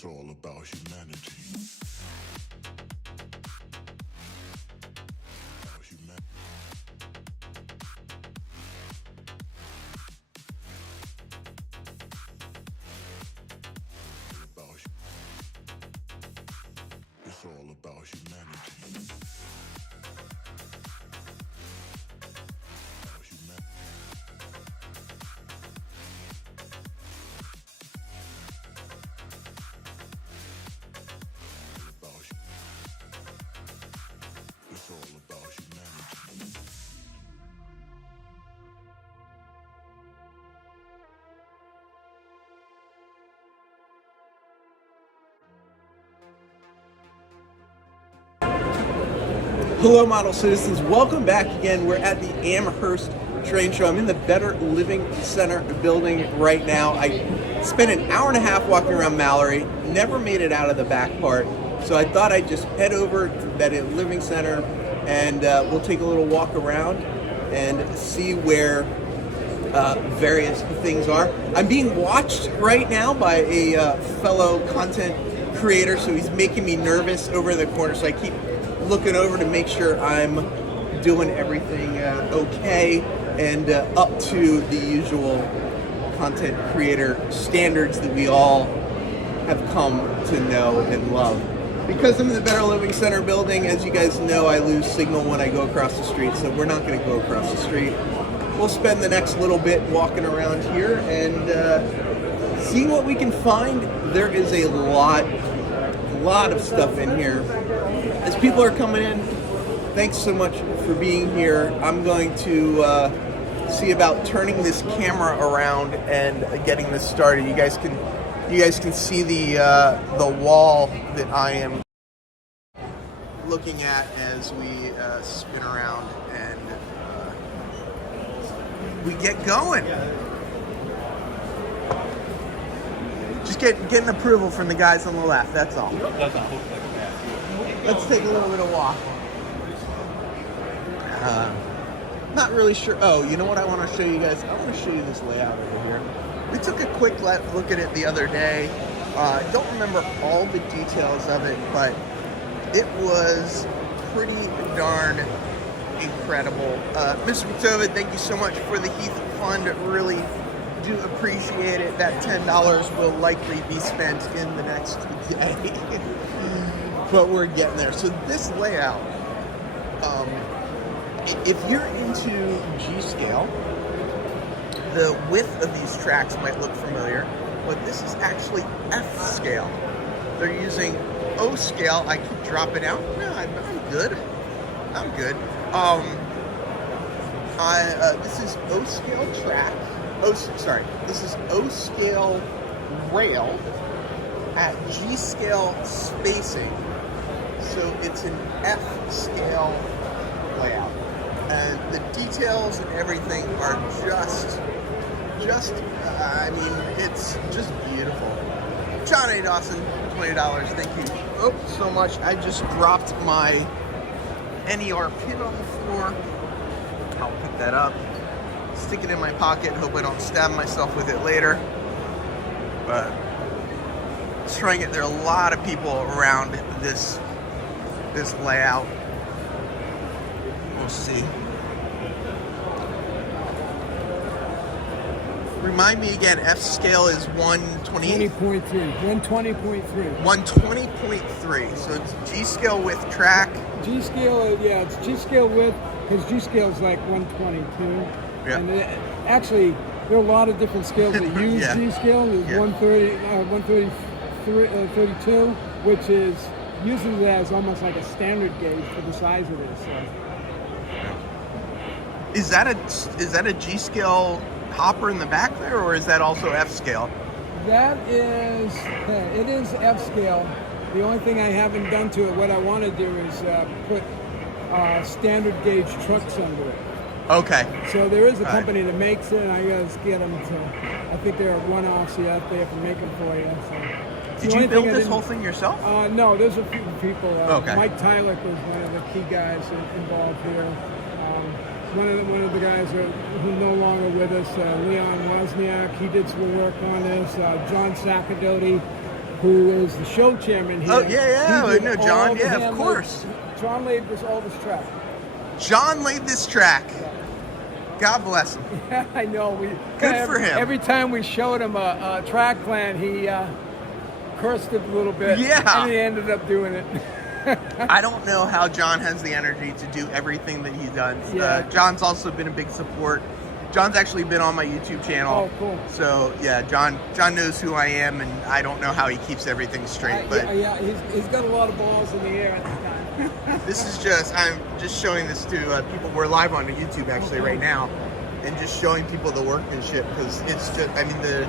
It's all about humanity. It's all about humanity. It's all about humanity. Hello, model citizens. Welcome back again. We're at the Amherst train show. I'm in the Better Living Center building right now. I spent an hour and a half walking around Mallory, never made it out of the back part. So I thought I'd just head over to Better Living Center and we'll take a little walk around and see where various things are. I'm being watched right now by a fellow content creator, so he's making me nervous over in the corner, so I keep looking over to make sure I'm doing everything okay and up to the usual content creator standards that we all have come to know and love. Because I'm in the Better Living Center building, as you guys know, I lose signal when I go across the street, so we're not going to go across the street. We'll spend the next little bit walking around here and see what we can find. There is a lot of stuff in here. As people are coming in, thanks so much for being here. I'm going to see about turning this camera around and getting this started. You guys can see the wall that I am looking at as we spin around and we get going. Just getting approval from the guys on the left, that's all. Let's take a little bit of walk. Not really sure. Oh, you know what I want to show you guys? I want to show you this layout over here. We took a quick look at it the other day. Don't remember all the details of it, but it was pretty darn incredible. Mr. McTovid, thank you so much for the Heath Fund. Really do appreciate it. That $10 will likely be spent in the next day. But we're getting there. So this layout, if you're into G-scale, the width of these tracks might look familiar, but this is actually F-scale. They're using O-scale. I keep dropping out. No, I'm good. I'm good. This is O-scale track. This is O-scale rail at G-scale spacing. So it's an F-scale layout. And the details and everything are I mean, it's just beautiful. John A. Dawson, $20, thank you so much. I just dropped my NER pin on the floor. I'll pick that up, stick it in my pocket, hope I don't stab myself with it later. But let's try and get there. A lot of people around this layout. We'll see. Remind me again, F scale is 120? 120.3. 120.3. So it's G scale with track. G scale, yeah, it's G scale with, because G scale is like 122. Yeah. And actually, there are a lot of different scales that use Yeah. G scale. There's 132, which is uses it as almost like a standard gauge for the size of this. So. Is that a G scale hopper in the back there, or is that also F scale? That is, it is F scale. The only thing I haven't done to it, what I want to do is put standard gauge trucks under it. Okay. So there is a company that makes it, and I gotta get them to, I think they're one-offs, so they have to make them for you. So. Did you build this whole thing yourself? No, there's a few people. Okay. Mike Tyler was one of the key guys involved here. One of the guys who's no longer with us, Leon Wozniak, he did some work on this. John Sacadoti who is the show chairman here. Oh, yeah, he I did know all John, the yeah, of handling. course. John laid all this track. John laid this track. God bless him. Yeah, I know. Good for him. Every time we showed him a track plan, he cursed it a little bit. Yeah. And he ended up doing it. I don't know how John has the energy to do everything that he does. Yeah. John's also been a big support. John's actually been on my YouTube channel. Oh, cool. So, yeah, John knows who I am, and I don't know how he keeps everything straight. But yeah, he's got a lot of balls in the air at the time. I'm just showing this to people. We're live on YouTube, actually, right now. And just showing people the workmanship, because it's just, I mean, the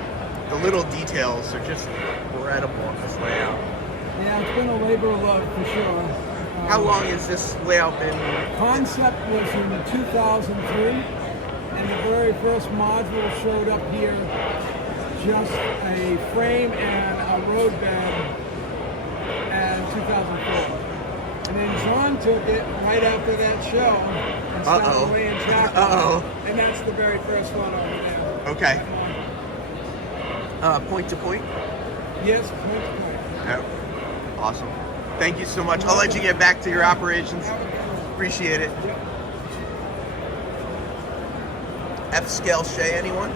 little details are just incredible on this layout. Yeah, it's been a labor of love for sure. How long has this layout been? Concept was in 2003, and the very first module showed up here, just a frame and a road bed, in 2004. And then John took it right after that show and started laying track on it. And that's the very first one over there. Okay. Point to point? Yes, point to point. Oh, awesome. Thank you so much. I'll let you get back to your operations. Appreciate it. F-scale Shay, anyone?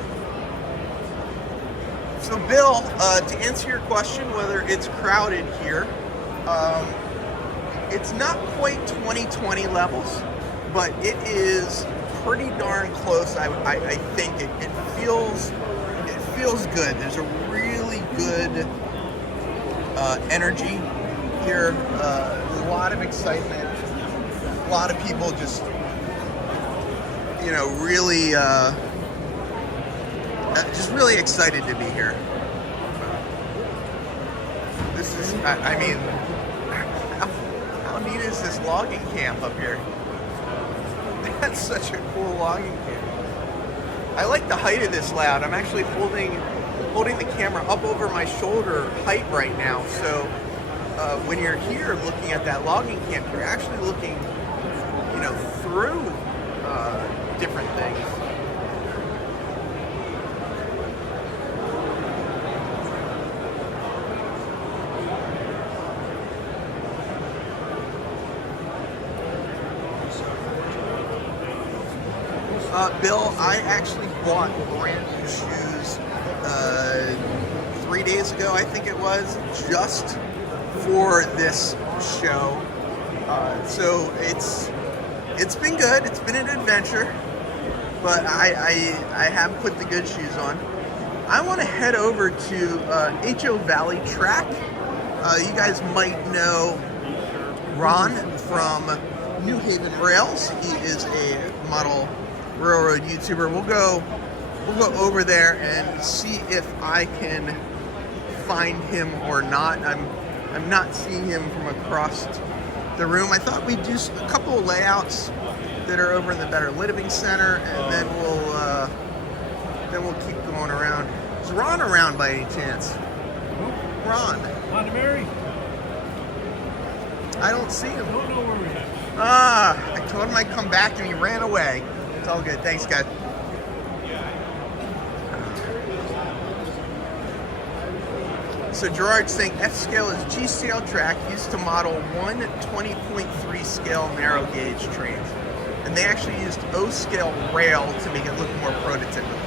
So Bill, to answer your question, whether it's crowded here, it's not quite 2020 levels, but it is pretty darn close. I think it feels good. There's a really good energy here. A lot of excitement. A lot of people just, really, just really excited to be here. This is, I mean, how neat is this logging camp up here? That's such a cool logging camp. I like the height of this layout. I'm actually holding the camera up over my shoulder height right now. So when you're here looking at that logging camp, you're actually looking, through different things. Bill, I actually bought brand new shoes 3 days ago, I think it was, just for this show. So it's been good. It's been an adventure, but I have put the good shoes on. I want to head over to Valley Trak. You guys might know Ron from New Haven Rails. He is a model railroad YouTuber. We'll go over there and see if I can find him or not. I'm not seeing him from across the room. I thought we'd do a couple of layouts that are over in the Better Living Center, and then we'll keep going around. Is Ron around by any chance? Ron. On Mary. I don't see him. Don't know where we are. I told him I'd come back and he ran away. It's all good. Thanks, guys. So Gerard's saying F-scale is G-scale track used to model one 20.3 scale narrow gauge trains. And they actually used O-scale rail to make it look more prototypical.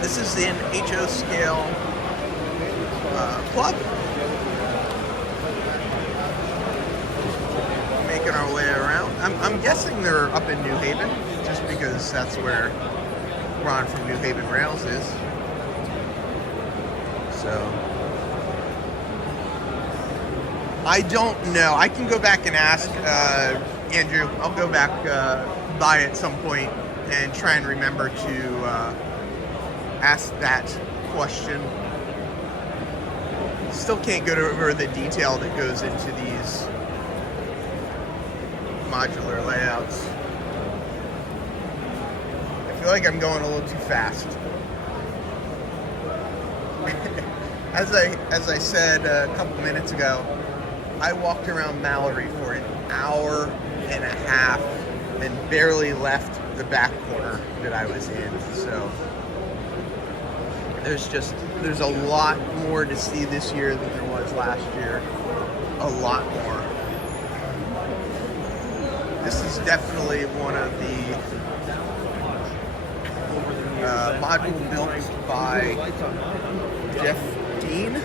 This is in HO scale club. Making our way around. I'm guessing they're up in New Haven, just because that's where Ron from New Haven Rails is. So I don't know. I can go back and ask Andrew. I'll go back by at some point and try and remember to ask that question. Still can't go over the detail that goes into these modular layouts. I feel like I'm going a little too fast. As I said a couple minutes ago, I walked around Mallory for an hour and a half and barely left the back corner that I was in. So there's a lot more to see this year than there was last year. A lot more. This is definitely one of the module built by Jeff Dean.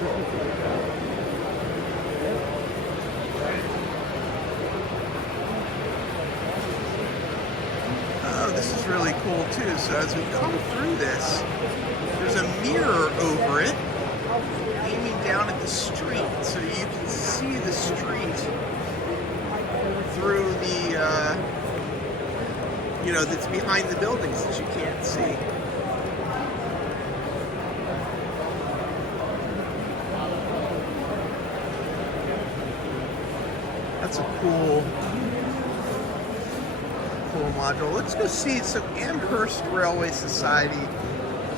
Oh, this is really cool too. So as we come through this, there's a mirror over it, aiming down at the street, so you can see the street through the, that's behind the buildings that you can't see. That's a cool module. Let's go see. So Amherst Railway Society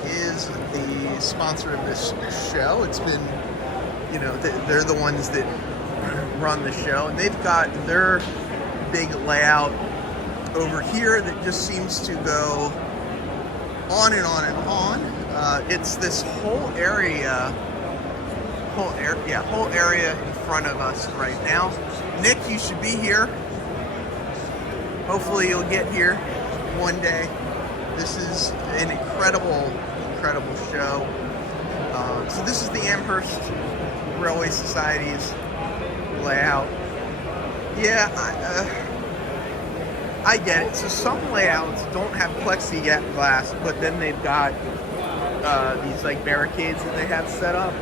is the sponsor of this show. It's been, they're the ones that run the show, and they've got their big layout over here that just seems to go on and on and on. It's this whole area in front of us right now. Nick, you should be here. Hopefully you'll get here one day. This is an incredible show. So this is the Amherst Railway Society's layout. Yeah, I get it. So some layouts don't have plexiglass, but then they've got these like barricades that they have set up.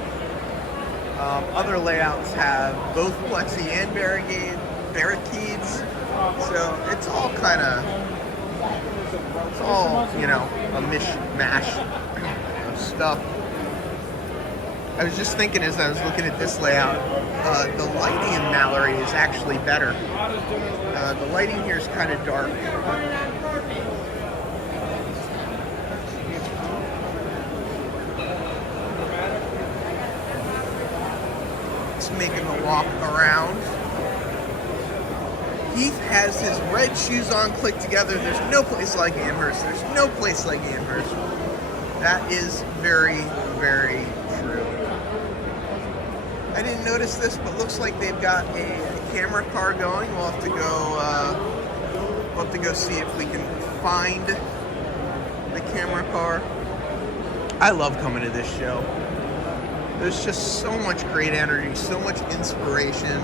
Other layouts have both plexi and barricades. So it's all kind of, a mishmash of stuff. I was just thinking as I was looking at this layout, the lighting in Mallory is actually better. The lighting here is kind of dark. Just making a walk around. Heath has his red shoes on clicked together. There's no place like Amherst. There's no place like Amherst. That is very, very true. I didn't notice this, but looks like they've got a camera car going. We'll have to go see if we can find the camera car. I love coming to this show. There's just so much great energy, so much inspiration.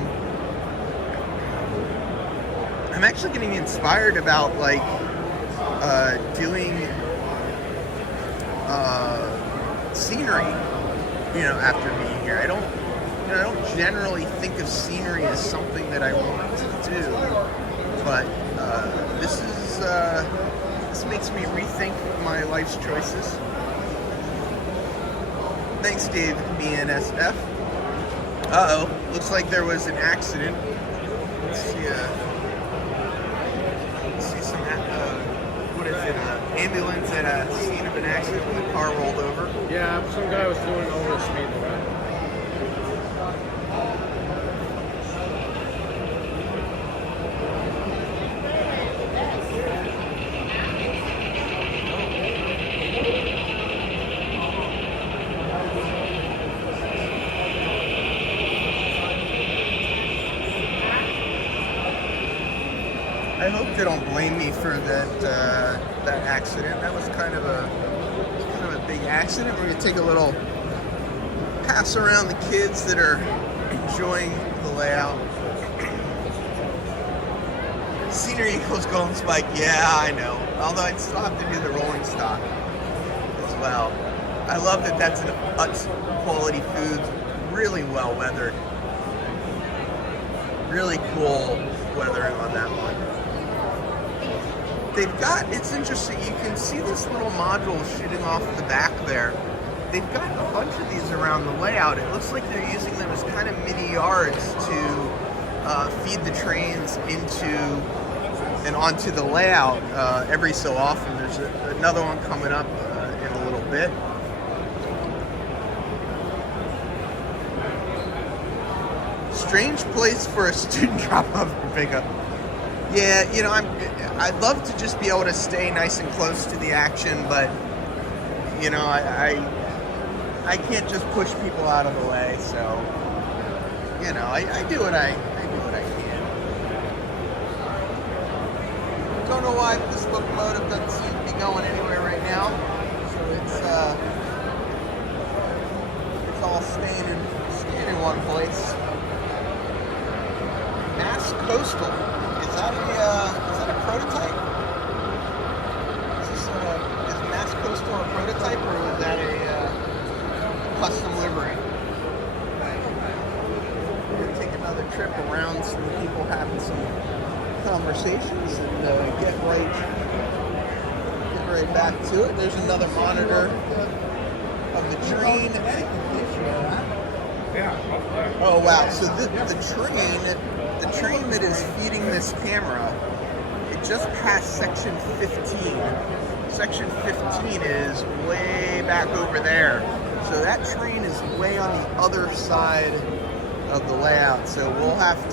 I'm actually getting inspired about doing scenery, after being here. I don't generally think of scenery as something that I want to do, but this makes me rethink my life's choices. Thanks, Dave, BNSF. Looks like there was an accident. Let's see some, what is it, ambulance at a scene of an accident when the car rolled over. Yeah, some guy was doing over the speed limit. I hope they don't blame me for that accident. That was kind of a big accident. We're gonna take a little pass around the kids that are enjoying the layout. Scenery equals golden spike. Yeah, I know. Although I'd still have to do the rolling stock as well. I love that that's an Utz quality food, really well weathered. Really cool weathering on that one. They've got, it's interesting, you can see this little module shooting off the back there. They've got a bunch of these around the layout. It looks like they're using them as kind of mini yards to feed the trains into and onto the layout every so often. There's another one coming up in a little bit. Strange place for a student drop-off or pickup. Yeah, I'd love to just be able to stay nice and close to the action, but I I can't just push people out of the way, so you know, I do what I do what I can. Don't know why this locomotive doesn't seem to be going anywhere right now. So it's all staying in one place. Mass Coastal. Is that a prototype? Is Mass Coastal a prototype, or was that a custom livery? We're gonna take another trip around some people having some conversations and get right back to it. There's another monitor of the train. Oh wow! So the train that is feeding this camera, it just passed section 15. Section 15 is way back over there. So that train is way on the other side of the layout. So we'll have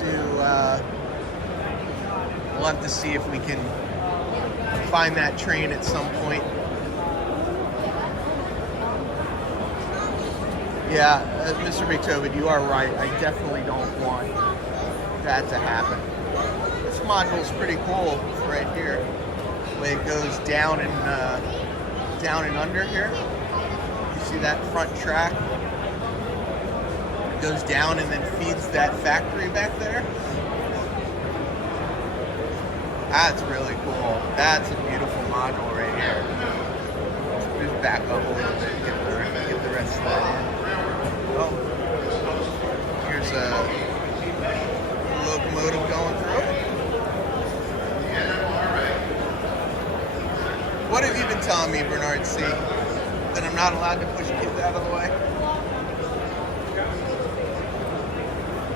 to see if we can find that train at some point. Yeah, Mr. McTobin, you are right. I definitely don't want that to happen. This module is pretty cool right here. The way it goes down and under here. You see that front track? It goes down and then feeds that factory back there. That's really cool. That's a beautiful module right here. Just back up a little bit, get the rest of that in. Oh, here's a locomotive going through. What have you been telling me, Bernard C? That I'm not allowed to push kids out of the way?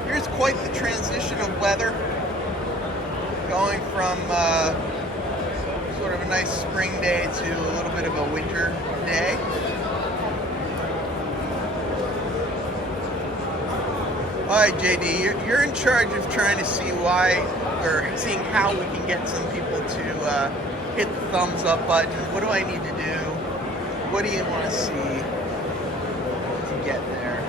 Here's quite the transition of weather. Going from sort of a nice spring day to a little bit of a winter day. All right, JD, you're in charge of trying to see seeing how we can get some people to hit the thumbs up button. What do I need to do? What do you want to see to get there?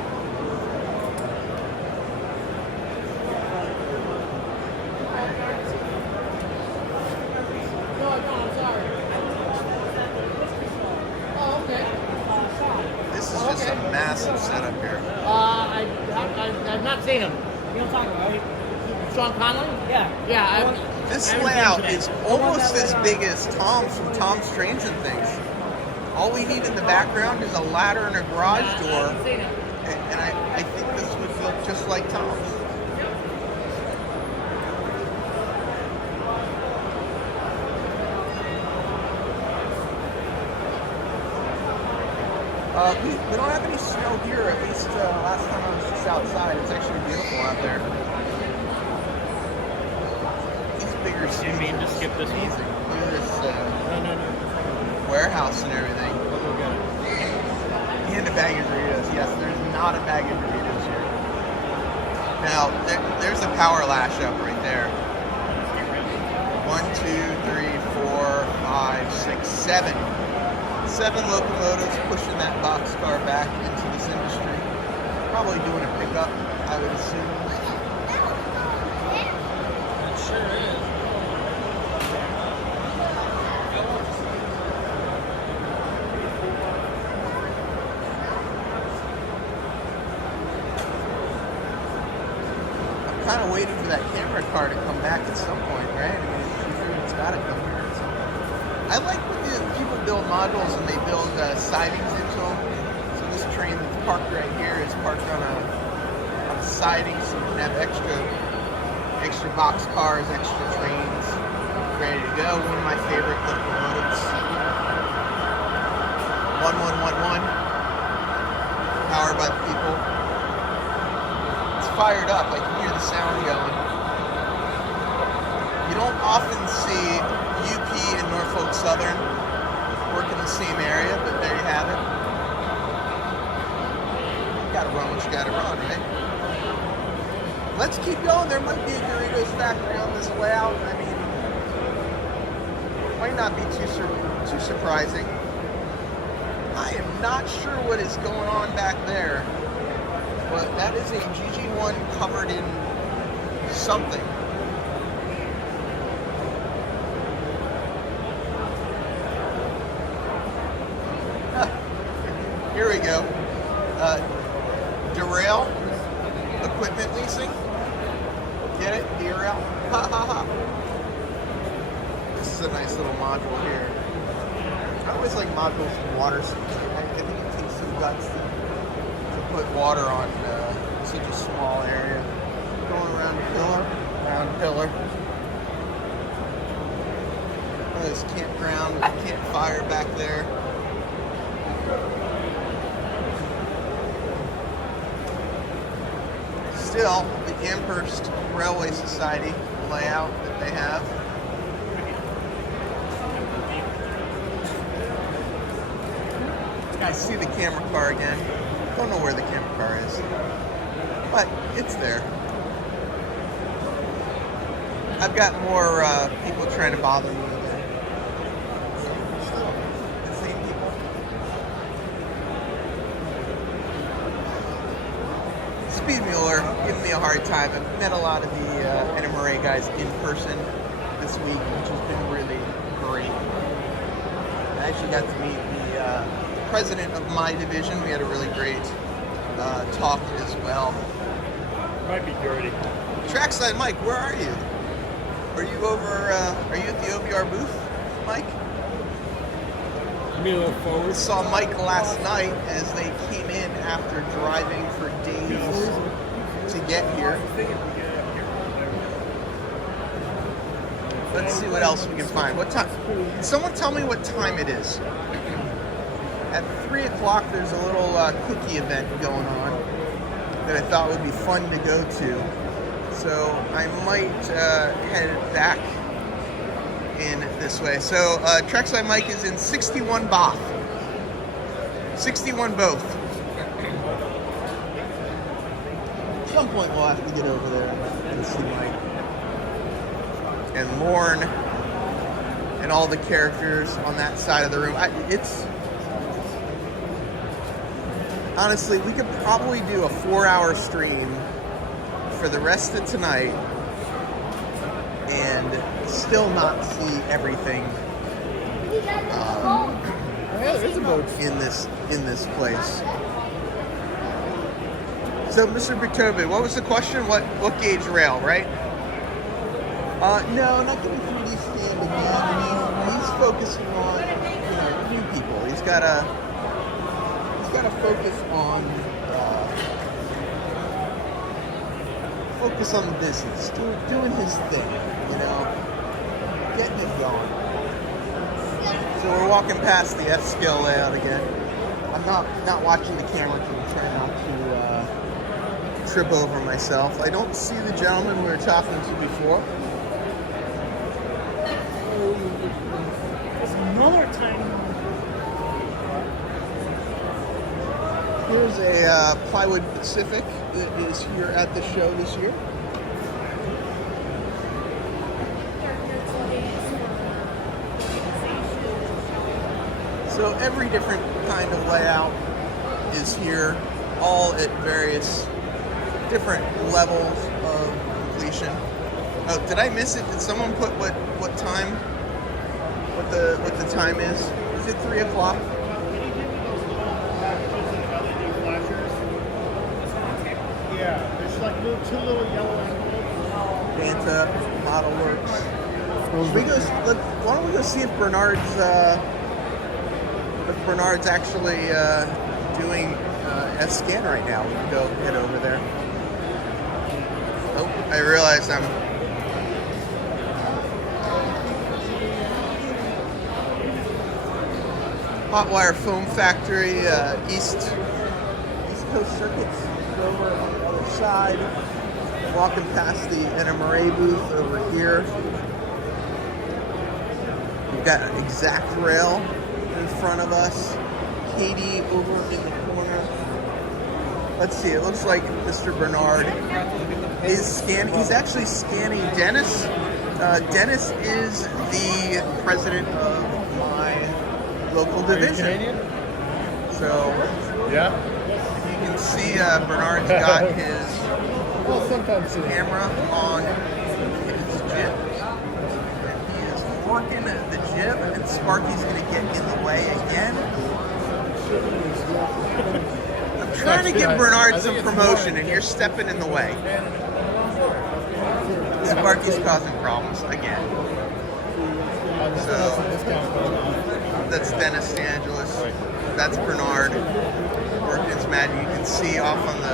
This is just a massive setup here. I've not seen him. You don't talk about it. Sean Conley? Yeah. This layout is almost as big as Tom's from Tom's Strange and Things. All we need in the background is a ladder and a garage door, and I think this would look just like Tom's. We don't have any snow here, at least last time I was just outside. It's actually beautiful out there. These bigger seats. You mean to skip this one? Look at this No. warehouse and everything. And a bag of Doritos. Yes, there's not a bag of Doritos here. Now, there's a power lash up right there. 1, 2, 3, 4, 5, 6, 7. 7 locomotives pushing that boxcar back into this industry. Probably doing a pickup, I would assume. It sure is. I'm kind of waiting for that camera car to come back at some point, right? I mean, it's got to come here. I like when people build modules and they build sidings into them. So this train that's parked right here is parked on a siding, so you can have extra box cars, extra trains ready to go. One of my favorite locomotives. 1111, powered by the people. It's fired up. I can hear the sound going. You don't often see UP and Norfolk Southern work in the same area, but there you have it. You gotta run what you gotta run, right? Let's keep going. There might be a Doritos factory on this layout. I mean, might not be too surprising. I am not sure what is going on back there, but that is a GG1 covered in something. Here we go. Derail, equipment leasing. Get it? Derail. Ha ha ha. This is a nice little module here. I always like modules with water ski. I think it takes some guts to put water on such a small area. Going around pillar. Oh, there's campground, there's a campfire back there. Still, the Amherst Railway Society layout that they have. I see the camera car again. Don't know where the camera car is, but it's there. I've got more people trying to bother me over there. Still, the same people. Speed Mueller giving me a hard time. I've met a lot of the NMRA guys in person this week, which has been really great. I actually got to meet the president of my division. We had a really great talk as well. Might be dirty. Trackside Mike, where are you? Are you over, are you at the OVR booth, Mike? Me a little forward. Saw Mike last night as they came in after driving for days to get here. Let's see what else we can find. What time? Can someone tell me what time it is? At 3 o'clock, there's a little cookie event going on that I thought would be fun to go to. So I might head back in this way. So Trackside Mike is in 61 Both. 61 both. At some point we'll have to get over there and see Mike. And Lorne and all the characters on that side of the room. It's honestly, we could probably do a 4-hour stream for the rest of tonight and still not see everything in this place. So, Mr. Bitobe, what was the question? What gauge rail, right? No, not getting 3D stand again. He's focusing on new people. He's got to focus on the business, doing his thing, getting it going. So we're walking past the F-scale layout again. I'm not watching the camera to try not to trip over myself. I don't see the gentleman we were talking to before. There's another tiny one. Here's a Plywood Pacific that is here at the show this year. So every different kind of layout is here, all at various different levels of completion. Oh, did I miss it? Did someone put what time? What the time is? Is it 3 o'clock? Yeah, there's like two little yellow envelopes. Banta, Model Works. Why don't we go see if Bernard's actually doing a scan right now? We can go head over there. Oh, I realized I'm. Hotwire Foam Factory, East Coast Circuits over on the other side. Walking past the NMRA booth over here. We've got an Exact Rail in front of us. Katie over in the corner. Let's see, it looks like Mr. Bernard is scanning. He's actually scanning Dennis. Dennis is the president of my local division. So Yeah? you can see Bernard's got his Well, sometimes it camera on his jib. And he is working the jib, and Sparky's going to get in the way again. I'm trying to give Bernard some promotion, and you're stepping in the way. Sparky's causing problems again. So that's Dennis Angelis. That's Bernard. Working his magic. You can see off on the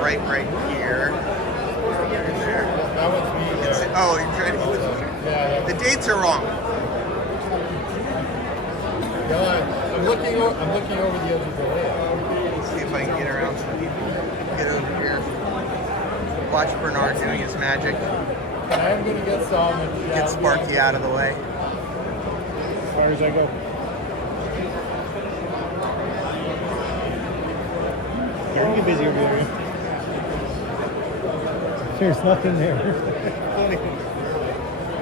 right here. Right there. That one's me You can see, there. oh, you're trying to get Yeah, the dates are wrong. I'm looking over the other way. Let's see if I can get around some people. Get over here. Watch Bernard doing his magic. I'm going to get some. Get Sparky out of the way. As far as I go. Yeah, you get busy over there. There's nothing there.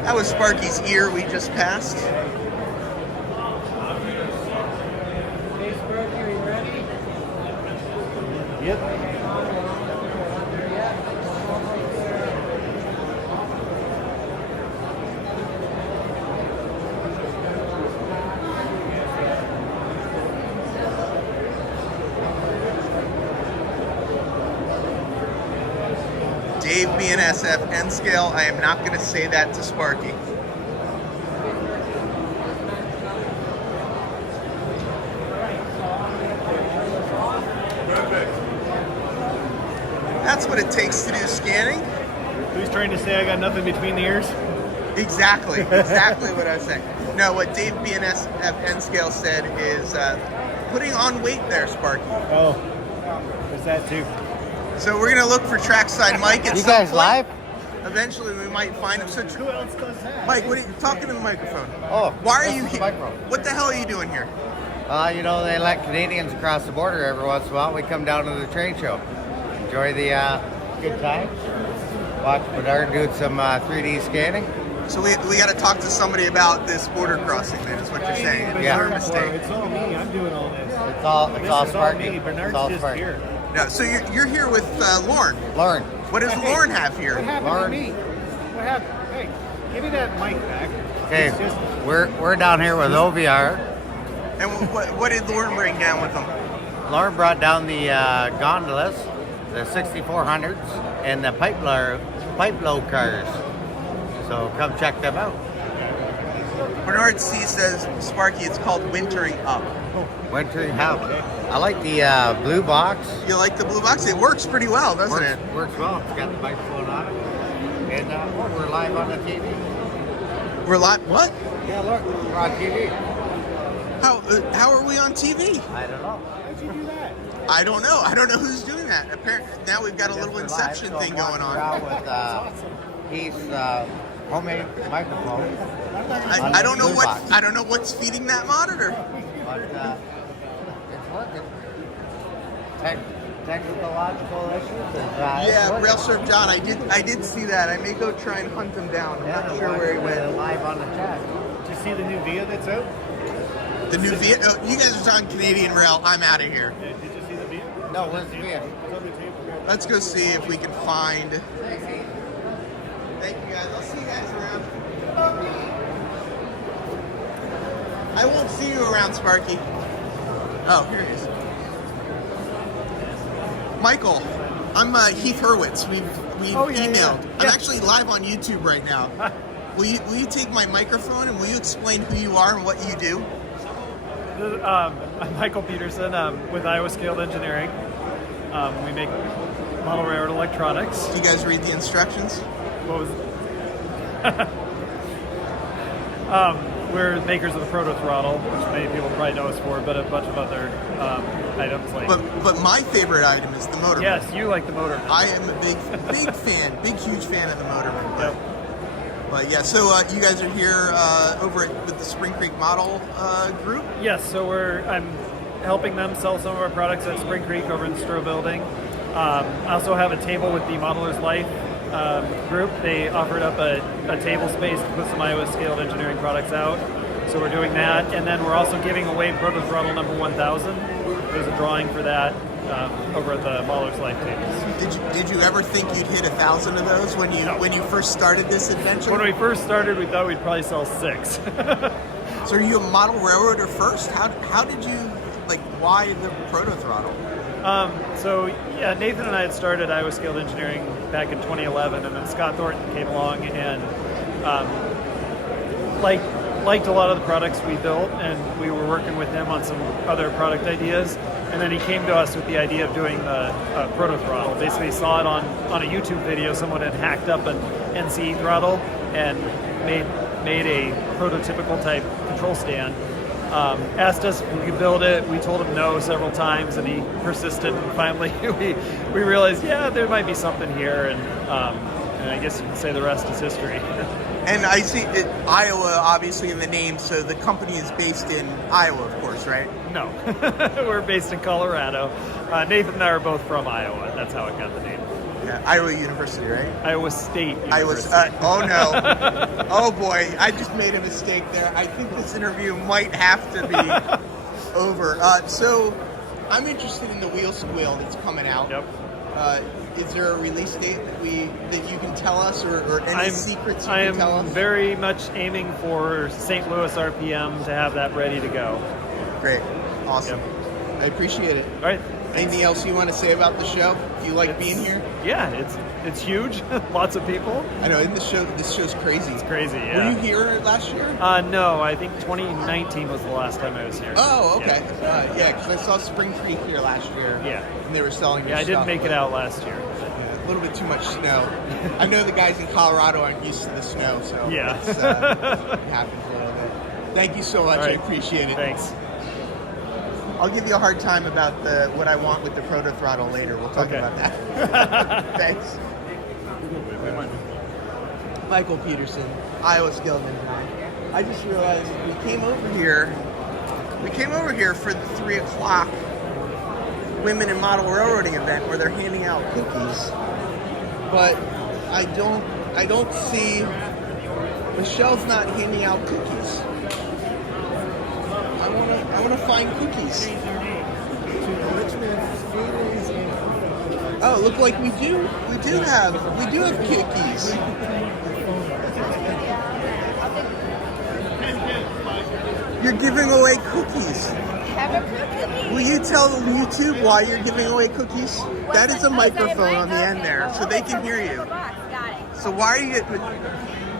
That was Sparky's ear we just passed. Hey, Sparky, are you ready? Yep. Dave BNSF N scale. I am not going to say that to Sparky. That's what it takes to do scanning. Who's trying to say I got nothing between the ears? Exactly what I was saying. No, what Dave BNSF N scale said is putting on weight there, Sparky. Oh, there's that too. So we're gonna look for trackside Mike at You some guys point. live? Eventually, we might find him. So, Who else does that? Mike, what are you talking to the microphone? Oh, Why are that's you the here? microphone. What the hell are you doing here? You know, they let Canadians across the border every once in a while. We come down to the train show. Enjoy the good time. Watch Bernard doing some 3D scanning. So we got to talk to somebody about this border crossing. Then is what you're saying. It's Yeah. our mistake. It's all me. I'm doing all this. It's all This is Sparky. me. Bernard's It's all just Sparky. here. No, so you're here with Lauren. Lauren. What does Lauren have here? What happened Lauren. to me? What happened? Hey, give me that mic back. Okay, It's just, we're down here with OVR. And what did Lauren bring down with them? Lauren brought down the gondolas, the 6400s, and the pipe load cars. So come check them out. Bernard C says, Sparky, it's called wintering up. Wintering House. I like the blue box. You like the blue box? It works pretty well, doesn't it? Works well. It's got the microphone on it. And we're live on the TV. We're live. What? Yeah, look, we're on TV. How are we on TV? I don't know. how'd you do that? I don't know. I don't know who's doing that. Apparently, now we've got a little We're Inception live, so thing I'm going walking on. around with Heath's homemade microphone. I don't know Blue what box. I don't know what's feeding that monitor. But it's working. Technological issues. Yeah, Rail Surf John, I did see that. I may go try and hunt him down. I'm not sure where he went. Live on the chat. Did you see the new Via that's out? The new Viet. Oh, you guys are talking Canadian Rail. I'm out of here. Did you see the Via? No, where's the Via? It's on the table. Let's go see if we can find. Thank you guys. I'll see you guys around. I won't see you around, Sparky. Oh, here he is. Michael, I'm Heath Hurwitz. We've emailed. I'm actually live on YouTube right now. Will you take my microphone and will you explain who you are and what you do? I'm Michael Peterson with Iowa Scaled Engineering. We make model railroad electronics. Do you guys read the instructions? What was we're makers of the proto throttle, which many people probably know us for, but a bunch of other items like. But my favorite item is the motor. Yes, you like the motor. I am a big huge fan of the Motorman. Yep. But yeah, so you guys are here over with the Spring Creek Model Group. Yes, so I'm helping them sell some of our products at Spring Creek over in the Stroh Building. I also have a table with the Modeler's Life group. They offered up a table space to put some Iowa Scaled Engineering products out. So we're doing that, and then we're also giving away Proto Throttle number 1000 There's a drawing for that over at the Modular's Life tables. Did you ever think you'd hit 1,000 of those when you first started this adventure? When we first started, we thought we'd probably sell 6. So are you a model railroader first? How did you, like, why the proto throttle? So yeah, Nathan and I had started Iowa Scaled Engineering back in 2011, and then Scott Thornton came along and liked a lot of the products we built, and we were working with him on some other product ideas. And then he came to us with the idea of doing the proto throttle. Basically, saw it on a YouTube video. Someone had hacked up an NCE throttle and made a prototypical type control stand. Asked us if we could build it. We told him no several times, and he persisted. And finally, we realized, yeah, there might be something here, and I guess you can say the rest is history. And I see Iowa, obviously, in the name, so the company is based in Iowa, of course, right? No, we're based in Colorado. Nathan and I are both from Iowa. That's how it got the name. Yeah, Iowa University, right? Iowa State University. Oh no! Oh boy, I just made a mistake there. I think this interview might have to be over. So, I'm interested in the wheel squeal that's coming out. Yep. Is there a release date that you can tell us, or any secrets you can tell us? I am very much aiming for St. Louis RPM to have that ready to go. Great, awesome. Yep. I appreciate it. All right. Anything else you want to say about the show? Do you like being here? Yeah, it's huge. Lots of people. I know. This show's crazy. It's crazy. Yeah. Were you here last year? No, I think 2019 was the last time I was here. Oh, okay. Yeah, because I saw Spring Creek here last year. Yeah. And they were selling. Yeah, I didn't make it out last year. Yeah, a little bit too much snow. I know the guys in Colorado aren't used to the snow, so yeah, it happens a little bit. Thank you so much. Right. I appreciate it. Thanks. I'll give you a hard time about what I want with the proto throttle later. We'll talk about that. Thanks. Michael Peterson, Iowa Scaled Engineering. I just realized we came over here for the 3 o'clock Women in Model Railroading event where they're handing out cookies, but I don't see Michelle's not handing out cookies. I want to find cookies. Oh, look like we do have cookies. You're giving away cookies. Have a cookie. Will you tell YouTube why you're giving away cookies? That is a microphone on the end there, so they can hear you. Got it. So why are you...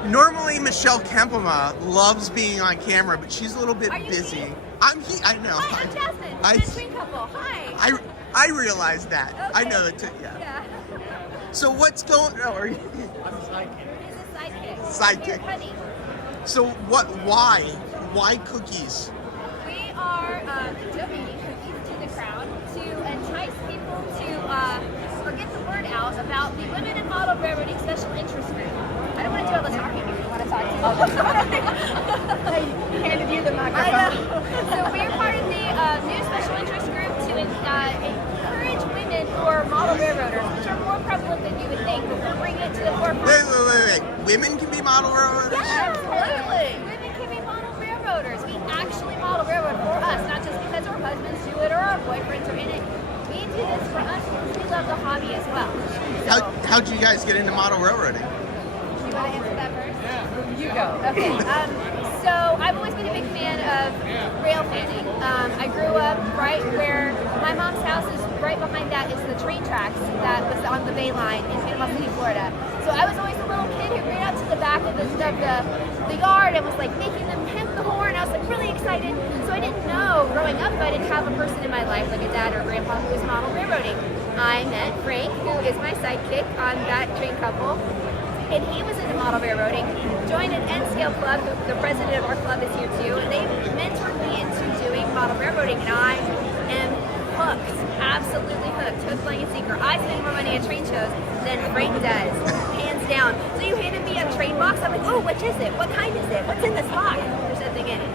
Normally, Michelle Kempema loves being on camera, but she's a little bit busy. I know. Hi, I'm Jasmine. I'm a twin couple. Hi. I realize that. Okay. I know that too. Yeah. So what's going? Oh, are you? I'm a sidekick. He's a sidekick. Sidekick. Here, honey. So what? Why? Why cookies? We are donating cookies to the crowd to entice people to get the word out about the Women in Model Railroading Special Interest Group. I don't want to do all the talking if you want to talk to I handed you the microphone. I know. So we're part of the new Special Interest Group to encourage women who are model railroaders, which are more prevalent than you would think, but we're bringing it to the forefront. Wait. Women can be model railroaders? Yeah, absolutely. Women can be model railroaders. We actually model railroad for us, not just because our husbands do it or our boyfriends are in it. We do this for us because we love the hobby as well. So, How'd you guys get into model railroading? You want to answer that first? Yeah. You go. Okay. So I've always been a big fan of rail fanning. I grew up right where my mom's house is. Right behind that is the train tracks that was on the Bay Line in Panama City, Florida. So I was always a little kid who ran out to the back of the yard and was like making them hit the horn. I was like really excited. So I didn't know growing up I didn't have a person in my life like a dad or a grandpa who was model railroading. I met Frank, who is my sidekick on that train couple. And he was into model railroading, joined an N-Scale club, the president of our club is here too, and they mentored me into doing model railroading, and I am hooked, absolutely hooked, line and sinker. I spend more money at train shows than Frank does, hands down. So you handed me a train box, I'm like, oh, which is it? What kind is it? What's in this box? There's nothing in it.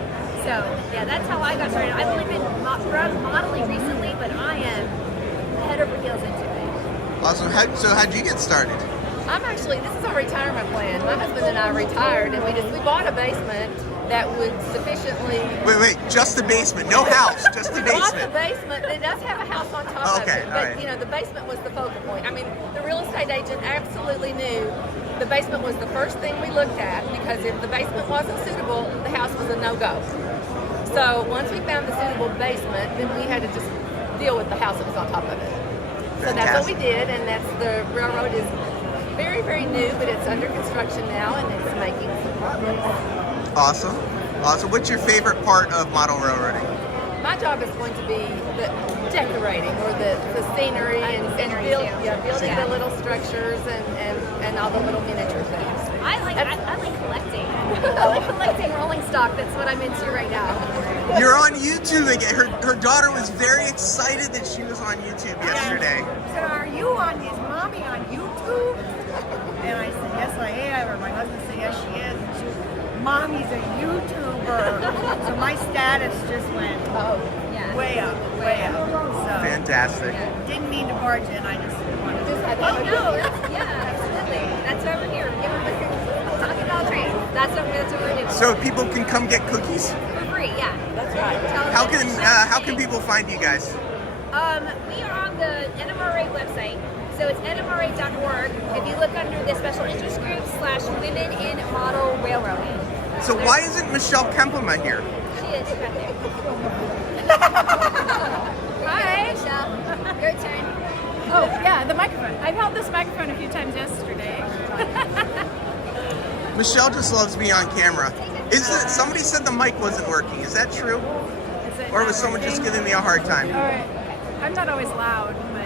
So yeah, that's how I got started. I've only been modeling recently, but I am head over heels into it. Awesome. So how'd you get started? This is a retirement plan. My husband and I retired, and we bought a basement that would sufficiently. Wait, just the basement, no house, just the Not the basement. basement. It does have a house on top Okay, of it, all but right. you know, the basement was the focal point. I mean, the real estate agent absolutely knew the basement was the first thing we looked at, because if the basement wasn't suitable, the house was a no-go. So once we found the suitable basement, then we had to just deal with the house that was on top of it. So that's what we did, and that's the railroad is very, very new, but it's under construction now, and it's making some progress. Awesome. What's your favorite part of model railroading? My job is going to be the decorating, or the scenery, and building the little structures and all the little miniature things. I like collecting. I like collecting rolling stock. That's what I'm into right now. You're on YouTube again. Her daughter was very excited that she was on YouTube yesterday. So are you on? Is mommy on YouTube? And I said, yes, I am. Or my husband said, yes, she is. And she was, mommy's a YouTuber. So my status just went way up. So Fantastic. didn't mean to barge in. I just wanted to. Oh no, absolutely. That's why we're here. Talking about trains. That's what we're doing. So people can come get cookies? For free, yeah. That's right. How can people find you guys? We are on the NMRA website. So it's nmra.org. If you look under the special interest group / women in model railroading. So why isn't Michelle Kempema here? She is right there. Hi, Michelle. Your turn. Oh, yeah, the microphone. I've held this microphone a few times yesterday. Michelle just loves me on camera. Somebody said the mic wasn't working. Is that true? Or was someone just giving me a hard time? All right. I'm not always loud, but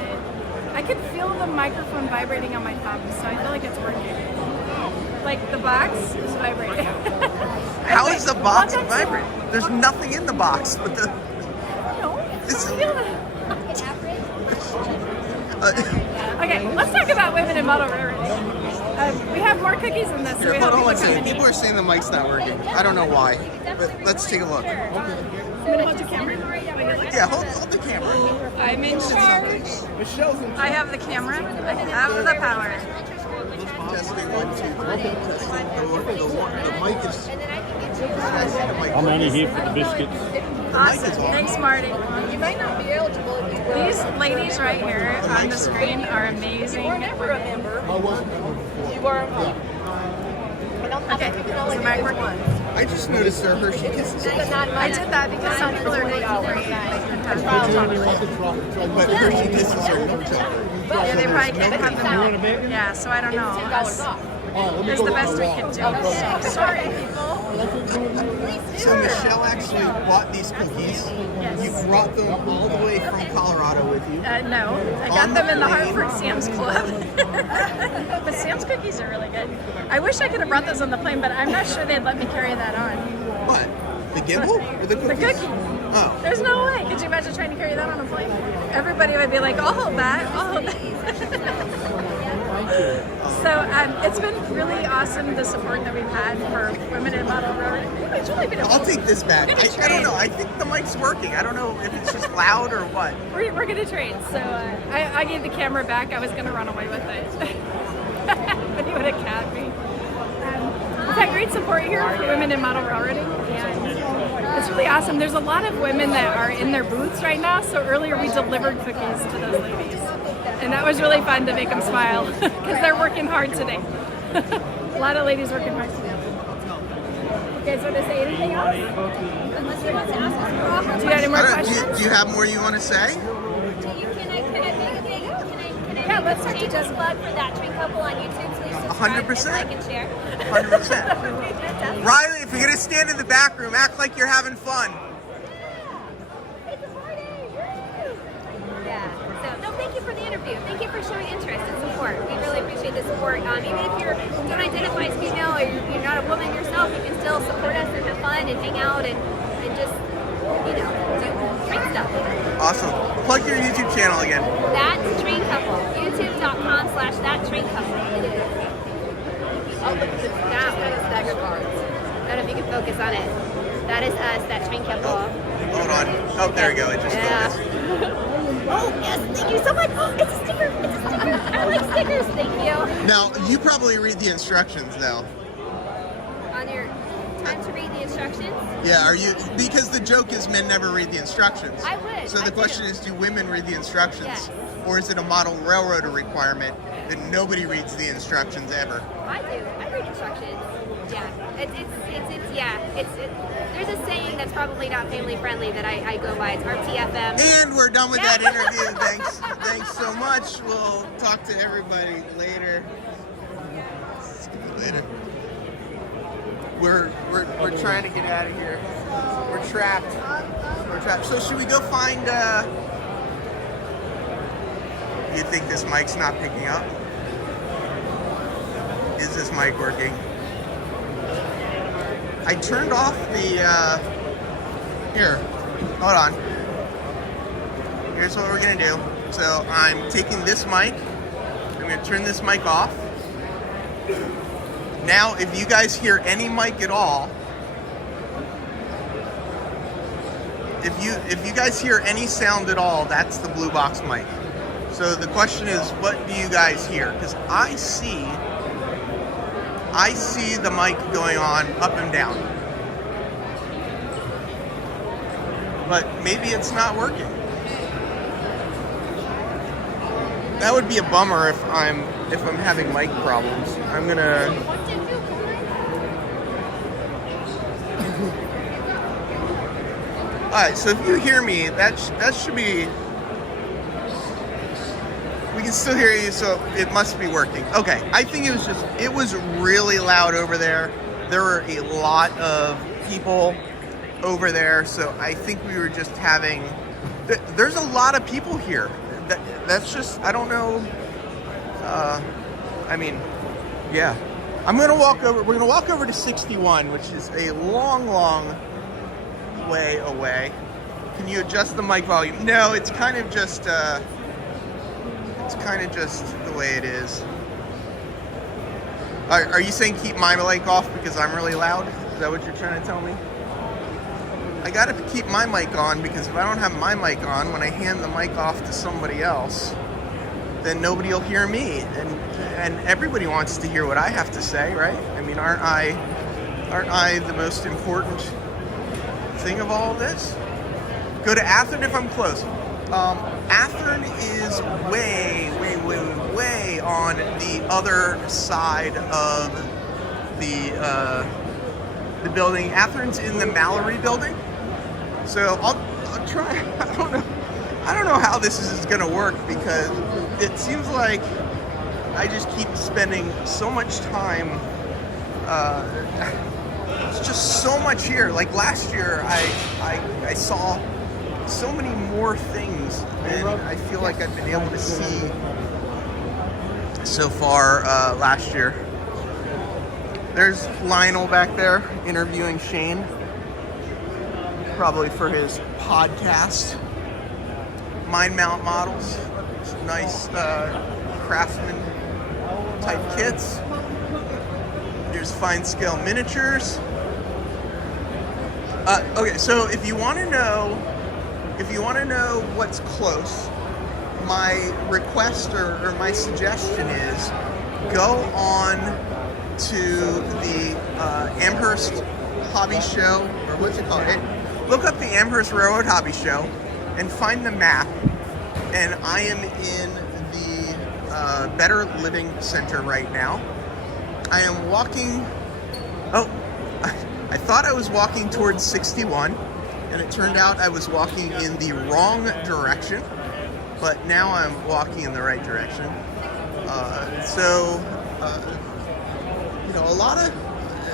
I can feel the microphone vibrating on my thumb, so I feel like it's working. Like the box is vibrating. How is the box vibrating? There's nothing in the box, but the. No, This I feel it. Okay, let's talk about women in model railroading. We have more cookies in this, so we hope people come in. People are saying the mic's not working. I don't know why, but let's take a look. I'm gonna hold your camera. Yeah, hold the camera. I'm in charge. I have the camera. I have the power. Testing 1, 2, 3. The mic is. I'm only here for the biscuits. Awesome. Thanks, Marty. You may not be eligible if you were. These ladies right here on the screen are amazing. You were never a member. I wasn't a member before. You were. Okay, you can only do it once. I just noticed there Hershey Kisses. I did that because some people are gluten-free. But Hershey Kisses are no chocolate. Yeah, they probably can't have the milk. Yeah, so I don't know. It's the best we can do. Sorry, people. So Michelle actually bought these cookies. Yes. You brought them all the way from Colorado with you. No, I got them in the Hartford Sam's Club. But Sam's cookies are really good. I wish I could have brought those on the plane, but I'm not sure they'd let me carry that on. What? The gimbal or the cookies? The cookies. Oh. There's no way. Could you imagine trying to carry that on a plane? Everybody would be like, I'll hold that. I'll hold that. So it's been really awesome, the support that we've had for women in model railroading. It's really been amazing. I'll take this back. I don't know. I think the mic's working. I don't know if it's just loud or what. We're going to train. So I gave the camera back. I was going to run away with it. But he would have capped me. We've had great support here for women in model railroading. And it's really awesome. There's a lot of women that are in their booths right now. So earlier we delivered cookies to those ladies. And that was really fun to make them smile because they're working hard today. A lot of ladies working hard today. You guys want to say anything else? Unless you want to ask us more questions. Do you have any more questions? Do you have more you want to say? Yeah, let's take just plug for that train couple on YouTube. Please subscribe 100%. and like and share. 100%. Riley, if you're going to stand in the back room, act like you're having fun. It's a party! Woo! Yeah. So, no, thank you for the interview. Thank you for showing interest and support. We really appreciate the support. Even if you don't identify as female or you're not a woman yourself, you can still support us and have fun and hang out and just, do train stuff. Awesome. Plug your YouTube channel again. That's Train Couple. YouTube.com/thattraincouple. It is. Oh, look at that one. Stagger cards. I don't know if you can focus on it. That is us, that Train Couple. Hold on. Oh, there we go. It just focused. Oh, yes. Thank you so much. Oh, it's a sticker. It's a sticker. I like stickers. Thank you. Now, you probably read the instructions, though. On your time to read the instructions. Yeah, are you, because the joke is men never read the instructions. I would. So the question is, do women read the instructions? Yes. Or is it a model railroader requirement that nobody reads the instructions ever? I do. I read instructions. Yeah. There's a saying that's probably not family friendly that I go by. It's RTFM. And we're done with that interview. Thanks so much. We'll talk to everybody later. See you later. We're trying to get out of here. We're trapped. So should we go find? You think this mic's not picking up? Is this mic working? I turned off the. Here, hold on. Here's what we're gonna do. So I'm taking this mic. I'm gonna turn this mic off. Now, if you guys hear any mic at all, if you guys hear any sound at all, that's the blue box mic. So the question is, what do you guys hear? Because I see the mic going on up and down, but maybe it's not working. That would be a bummer if I'm having mic problems. I'm gonna. All right, so if you hear me, that should be. We can still hear you, so it must be working. Okay, I think it was really loud over there. There were a lot of people over there, so I think we were just having. There's a lot of people here. That's just, I don't know. I mean, yeah. We're gonna walk over to 61, which is a long way away. Can you adjust the mic volume? No, it's kind of just the way it is. Are you saying keep my mic off because I'm really loud? Is that what you're trying to tell me? I gotta keep my mic on because if I don't have my mic on, when I hand the mic off to somebody else, then nobody will hear me, and everybody wants to hear what I have to say, right? I mean, aren't I the most important thing of all of this? Go to Athern if I'm close. Athern is way on the other side of the building. Athern's in the Mallory building. So I'll try. I don't know how this is going to work because it seems like I just keep spending so much time. It's just so much here. Like last year, I saw so many more things than I feel like I've been able to see so far last year. There's Lionel back there interviewing Shane, probably for his podcast. Mind mount models, nice craftsman type kits. There's fine scale miniatures. Okay, so if you want to know what's close, my request or my suggestion is go on to the Amherst Hobby Show, or what's it called? Look up the Amherst Railroad Hobby Show and find the map. And I am in the Better Living Center right now. I am walking. Oh, I thought I was walking towards 61, and it turned out I was walking in the wrong direction. But now I'm walking in the right direction. A lot of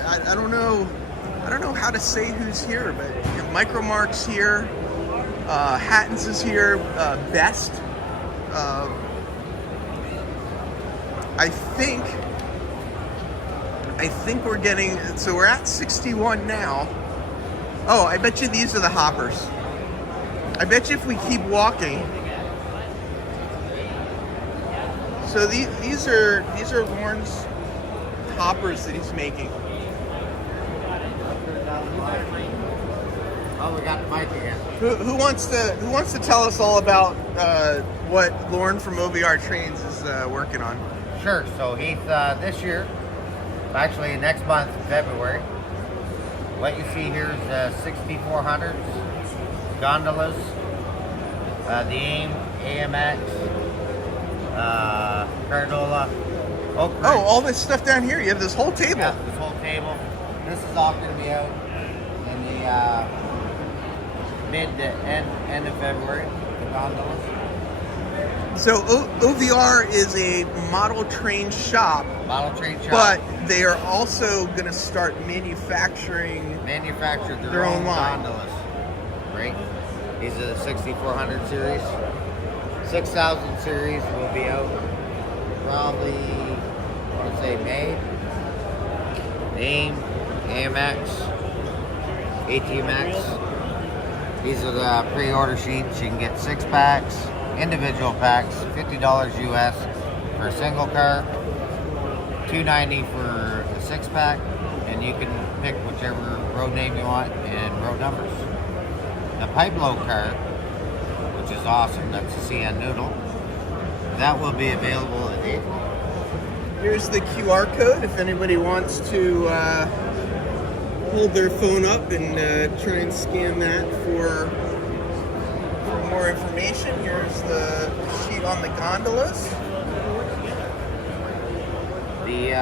I don't know how to say who's here, but Micromark's here, Hatton's is here, Best. I think we're getting, so we're at 61 now. Oh, I bet you these are the hoppers. I bet you if we keep walking. So these are Lorne's hoppers that he's making. Oh, we got the mic again. Who wants to tell us all about what Lorne from OVR Trains is working on? Sure. So Heath, this year, actually next month, February, what you see here is the 6400s, gondolas, the AIM, AMX, Cardola, Oak Ridge. Oh, all this stuff down here. You have this whole table. Yeah, this whole table. This is all going to be out in the mid to end of February, the gondolas. So OVR is a model train shop. Model train shop. But they are also going to start manufacturing their own line. gondolas. Right? These are the 6400 series. 6000 series will be out probably, I want to say May. AIM, AMX, ATMX. These are the pre-order sheets. You can get 6 packs, individual packs, $50 US for a single car, $290 for a 6-pack, and you can pick whichever road name you want and road numbers. The pipe load car, which is awesome, that's a CN Noodle, that will be available in April. Here's the QR code if anybody wants to hold their phone up and try and scan that for more information. Here's the sheet on the gondolas. The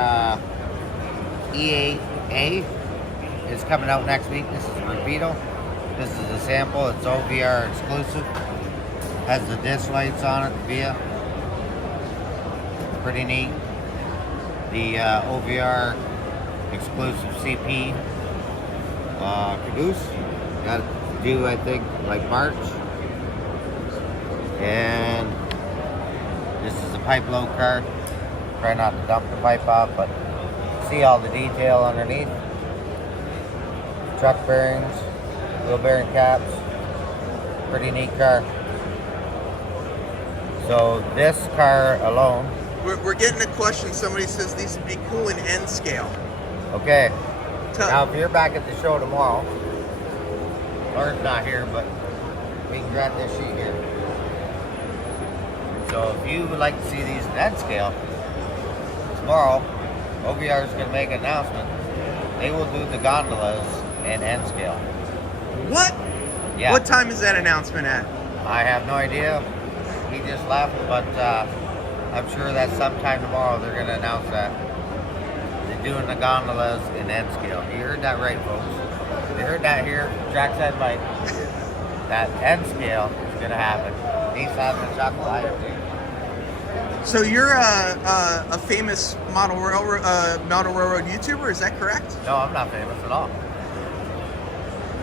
EAA is coming out next week. This is a Rapido. This is a sample. It's OVR exclusive. Has the disc lights on it, via. Pretty neat. The OVR exclusive CP Caboose. Got it due, I think, like March. And this is a pipe load car. Try not to dump the pipe off, but see all the detail underneath. Truck bearings, wheel bearing caps. Pretty neat car. So this car alone. We're getting a question. Somebody says these would be cool in N scale. Okay. Now, if you're back at the show tomorrow, Lauren's not here, but we can grab this sheet here. So if you would like to see these in N scale, tomorrow, OVR is going to make an announcement. They will do the gondolas in N scale. What? Yeah. What time is that announcement at? I have no idea. He just left, but I'm sure that sometime tomorrow they're going to announce that. They're doing the gondolas in N scale. You heard that right, folks. You heard that here. Trackside Mike. That N scale is going to happen. He's having a chocolate ice. So you're a famous model railroad YouTuber, is that correct? No, I'm not famous at all.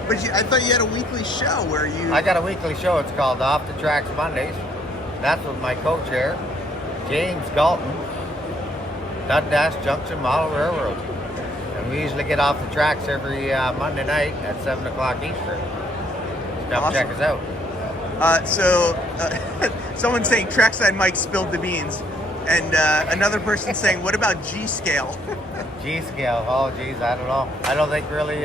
But I thought you had a weekly show where you... I got a weekly show. It's called Off the Tracks Mondays. That's with my co-chair, James Galton, Dundas Junction Model Railroad. And we usually get off the tracks every Monday night at 7 o'clock Eastern. Come Awesome. check us out. Someone's saying Trackside Mike spilled the beans. And another person saying, what about G-scale? G-scale, oh geez, I don't know. I don't think really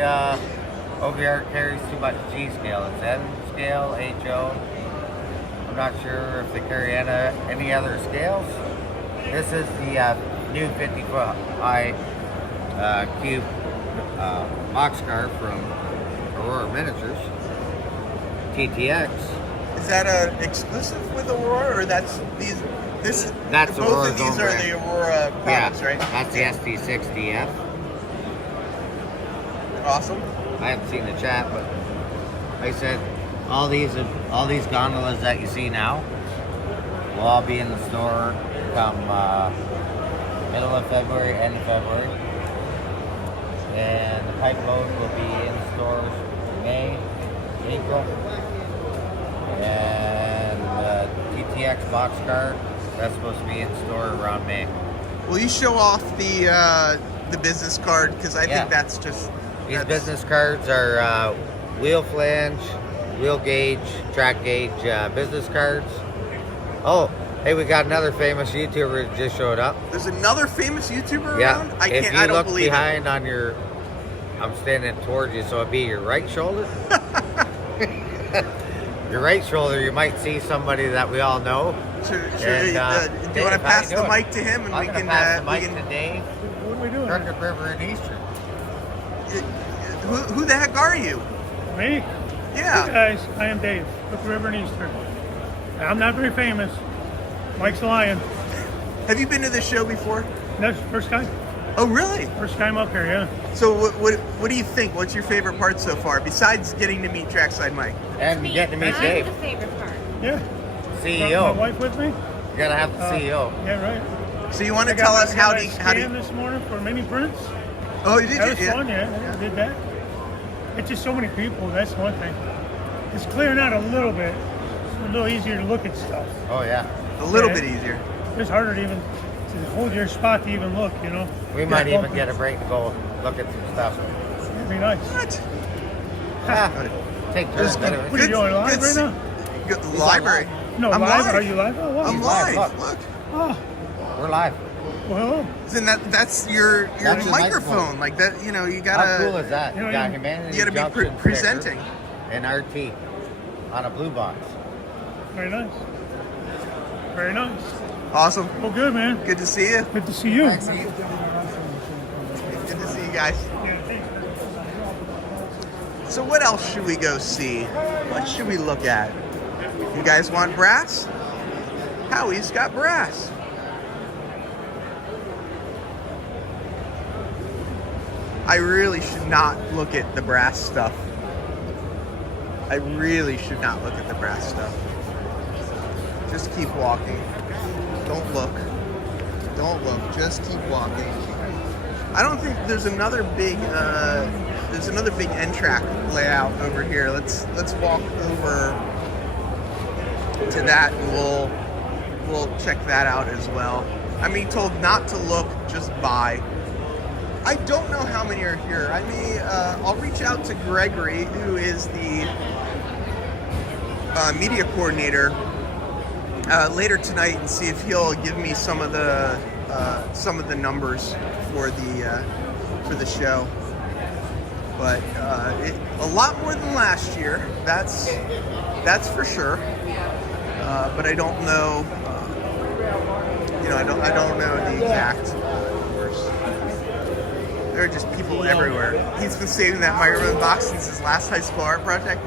OVR carries too much G-scale. It's N-scale, HO. I'm not sure if they carry any other scales. This is the new 50-foot high cube boxcar from Aurora Miniatures, TTX. Is that an exclusive with Aurora, or that's these? That's both Aurora's of these own are brand. the Aurora products, yeah, right? That's the SD60F. Awesome. I haven't seen the chat, but like I said, all these gondolas that you see now will all be in the store come middle of February, end of February. And the pipe load will be in the stores May, April. And the TTX boxcar, that's supposed to be in store around May. Will you show off the business card? Because I think that's just... These business cards are wheel flange, wheel gauge, track gauge business cards. Oh, hey, we got another famous YouTuber that just showed up. There's another famous YouTuber Yeah. around? If you look behind on your... I'm standing towards you, so it'd be your right shoulder. Your right shoulder, you might see somebody that we all know. Do you want to pass the mic to him, and I'm we can pass the mic to Dave. What are we doing? Crooked River and Eastern. Who the heck are you? Me? Yeah. Hey guys, I am Dave with River and Eastern. I'm not very famous. Mike's a lion. Have you been to this show before? That's the first time. Oh, really? First time up here, yeah. So what do you think? What's your favorite part so far, besides getting to meet Trackside Mike? And getting to meet Dave. The favorite part. Yeah. CEO. My wife with me? You gotta have the CEO. Yeah, right. So you want to tell us how do this morning for Miniprints? Oh, you did? That was fun, yeah. I did that. It's just so many people. That's one thing. It's clearing out a little bit. It's a little easier to look at stuff. Oh yeah. A little bit easier. It's harder to even to hold your spot to even look. You know. We might even get a break to go look at some stuff. It'd be nice. What? Take turns. What are you doing live right now? Good library. No, I'm live? live. Are you live? Oh, wow. I'm live. live. Look. Oh. We're live. Well, Then that's your That's your microphone. Like that, you know, you gotta. How cool is that? You know, You got you Humanity gotta be Junction presenting. sticker and RT on a blue box. very nice. Very nice. Awesome. Well, good, man. Good to see you. Good to see you. Good to see you guys. So what else should we go see? What should we look at? You guys want brass? Howie's got brass. I really should not look at the brass stuff. I really should not look at the brass stuff. Just keep walking. Don't look. Don't look. Just keep walking. I don't think there's another big N-Trak layout over here. Let's walk over to that and we'll check that out as well. I'm being told not to look, just buy. I don't know how many are here. I may, I'll reach out to Gregory, who is the media coordinator, later tonight and see if he'll give me some of the numbers for the show. But a lot more than last year. That's for sure. But I don't know. I don't know the exact numbers. There are just people everywhere. He's been saving that microphone box since his last high school art project.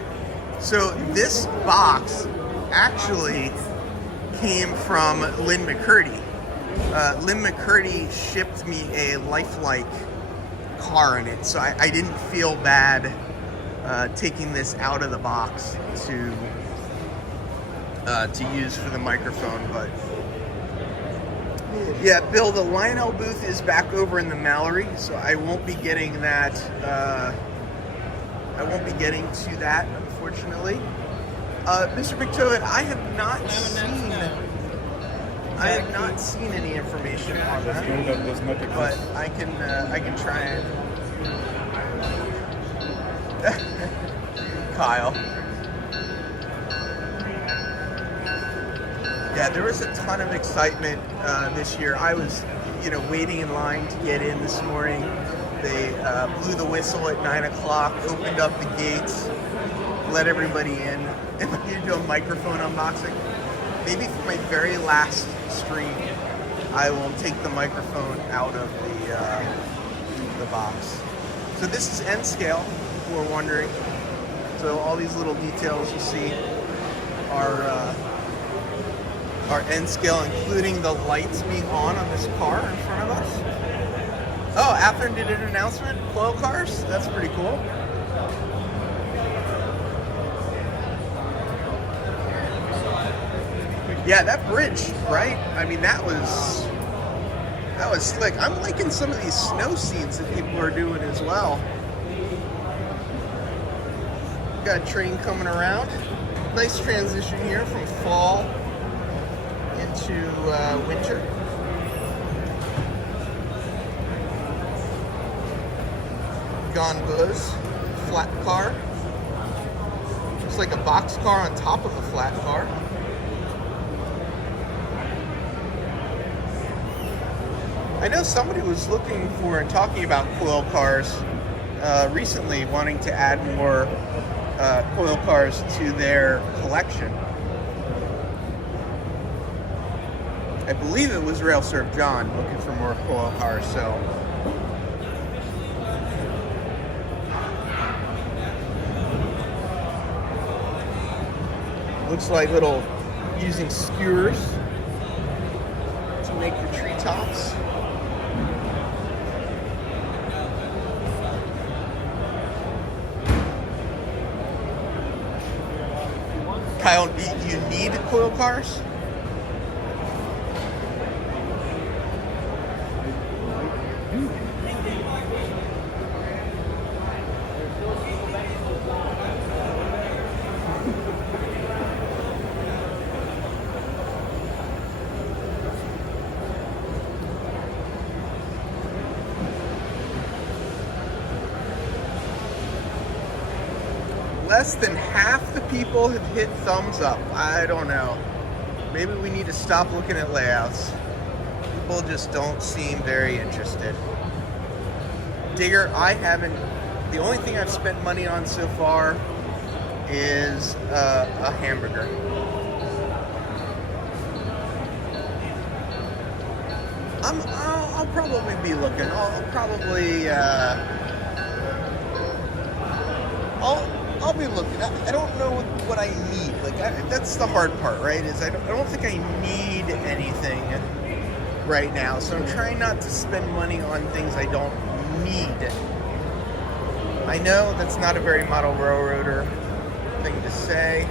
So this box actually came from Lynn McCurdy. Lynn McCurdy shipped me a lifelike car in it, so I didn't feel bad taking this out of the box to use for the microphone. But yeah, Bill, the Lionel booth is back over in the Mallory, so I won't be getting that. I won't be getting to that, unfortunately. Mr. McToad, I have not seen any information on that. But I can try and Kyle. Yeah, there was a ton of excitement this year. I was, waiting in line to get in this morning. They blew the whistle at 9 o'clock, opened up the gates, let everybody in. Am I going to do a microphone unboxing? Maybe for my very last stream, I will take the microphone out of the box. So this is N scale, if you were wondering. So all these little details you see are N scale, including the lights being on this car in front of us. Oh, Atherton did an announcement. Coil cars. That's pretty cool. Yeah, that bridge, right? I mean, that was slick. I'm liking some of these snow scenes that people are doing as well. Got a train coming around. Nice transition here from fall into winter. Gone Buzz, flat car. Looks like a box car on top of a flat car. I know somebody was looking for and talking about coil cars recently, wanting to add more coil cars to their collection. I believe it was Rail Serve John looking for more coil cars, so Looks like little using skewers to make the treetops. Kyle, you need coil cars? Less than half the people have hit thumbs up. I don't know. Maybe we need to stop looking at layouts. People just don't seem very interested. Digger, I haven't. The only thing I've spent money on so far is a hamburger. I'll probably be looking. I'll probably. I'll be looking. I don't know what I need. Like that's the hard part, right? Is I don't think I need anything right now. So I'm trying not to spend money on things I don't need. I know that's not a very model railroader thing to say.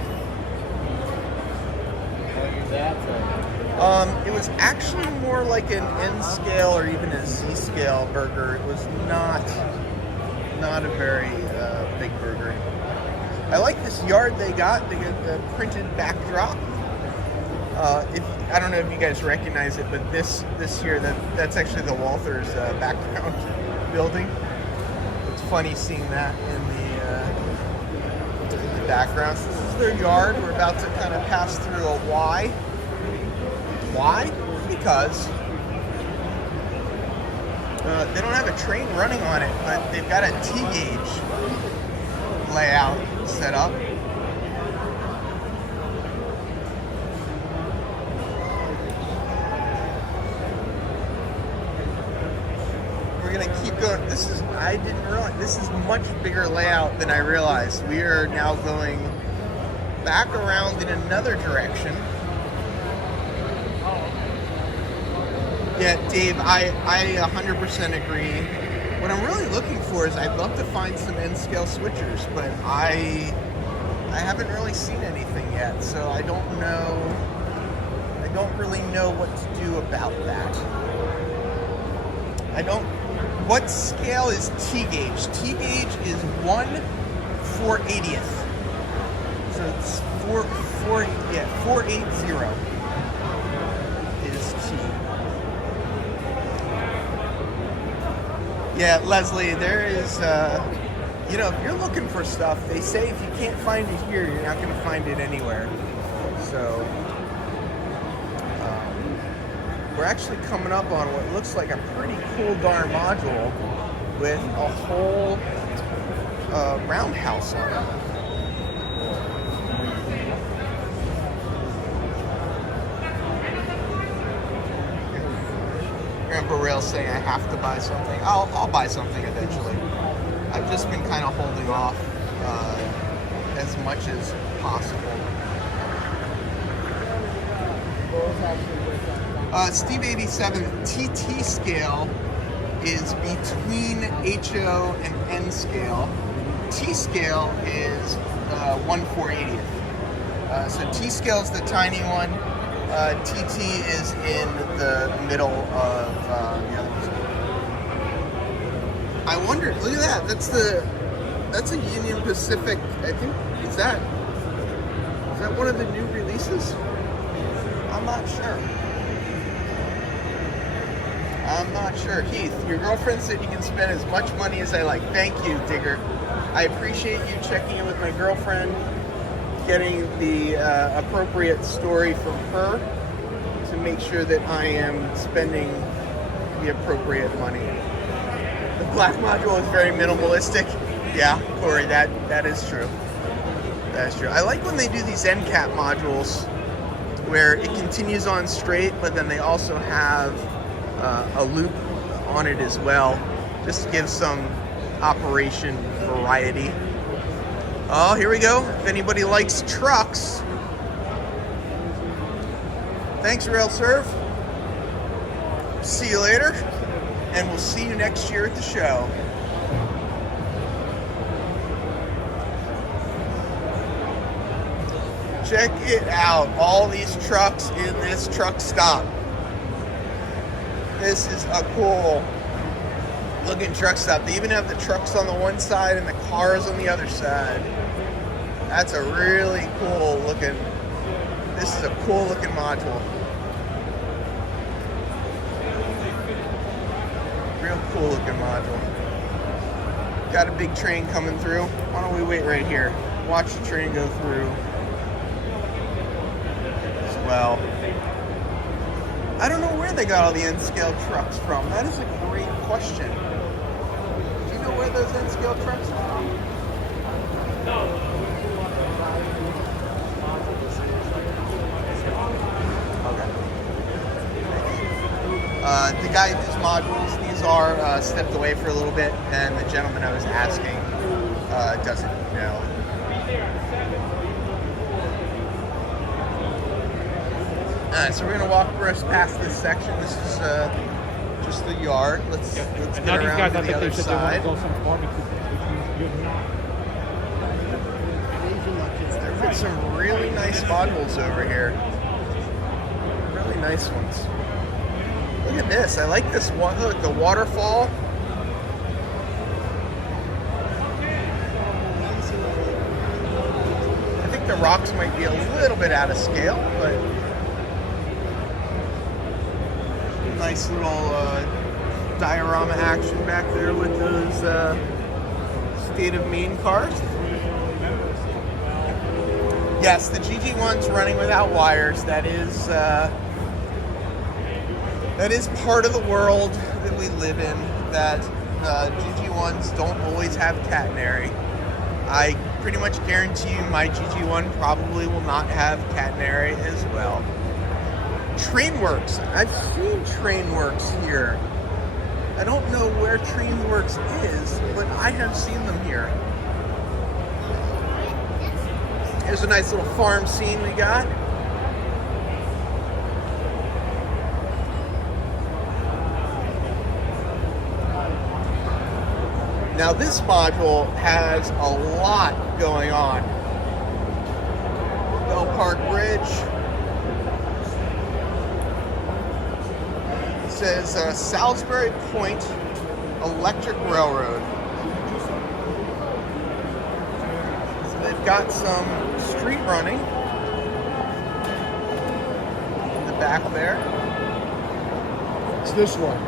It was actually more like an N scale or even a Z scale burger. It was not a very big burger. I like this yard they got. They got the printed backdrop. I don't know if you guys recognize it, but this here, that's actually the Walthers background building. It's funny seeing that in the background. So this is their yard. We're about to kind of pass through a Y. Why? Because they don't have a train running on it, but they've got a T-gauge layout set up. We're gonna keep going. I didn't realize, this is much bigger layout than I realized. We are now going back around in another direction. Yeah, Dave, I 100% agree. What I'm really looking for is I'd love to find some N-scale switchers, but I haven't really seen anything yet, so I don't really know what to do about that. What scale is T-gauge? T-gauge is 1/480th. So it's 480 is T. Yeah, Leslie, there is, if you're looking for stuff, they say if you can't find it here, you're not going to find it anywhere. So, we're actually coming up on what looks like a pretty cool darn module with a whole roundhouse on it. Grandpa Rail's saying I have to buy something. I'll buy something eventually. I've just been kind of holding off as much as possible. Steve 87, TT scale is between HO and N scale. T scale is 1/480th. So T scale is the tiny one. TT is in the middle of the other one. I wonder, look at that. That's a Union Pacific. I think is that one of the new releases? I'm not sure. Heath, your girlfriend said you can spend as much money as I like. Thank you, Digger. I appreciate you checking in with my girlfriend, getting the appropriate story from her to make sure that I am spending the appropriate money. The black module is very minimalistic. Yeah, Corey, that is true. That's true. I like when they do these end cap modules where it continues on straight, but then they also have a loop on it as well, just to give some operation variety. Oh, here we go. If anybody likes trucks, Thanks, RailServe. See you later, and we'll see you next year at the show. Check it out, all these trucks in this truck stop. This is a cool looking truck stop. They even have the trucks on the one side and the cars on the other side. That's a really cool looking, this is a cool looking module. Real cool looking module. Got a big train coming through. Why don't we wait right here? Watch the train go through as well. I don't know where they got all the N-scale trucks from. That is a great question. Do you know where those N-scale trucks are from? No. The guy whose modules these are stepped away for a little bit, and the gentleman I was asking doesn't know. So we're gonna walk first past this section. This is just the yard. Let's get around to the other side. There's been some really nice modules over here. Really nice ones. Look at this. I like this one. Look, the waterfall. I think the rocks might be a little bit out of scale, but nice little diorama action back there with those State of Maine cars. Yes, the GG1's running without wires. That is part of the world that we live in, that GG1s don't always have catenary. I pretty much guarantee you my GG1 probably will not have catenary as well. Trainworks. I've seen Trainworks here. I don't know where Trainworks is, but I have seen them here. Here's a nice little farm scene we got. Now this module has a lot going on. Bell Park Bridge. It says Salisbury Point Electric Railroad. So they've got some street running in the back there. It's this one.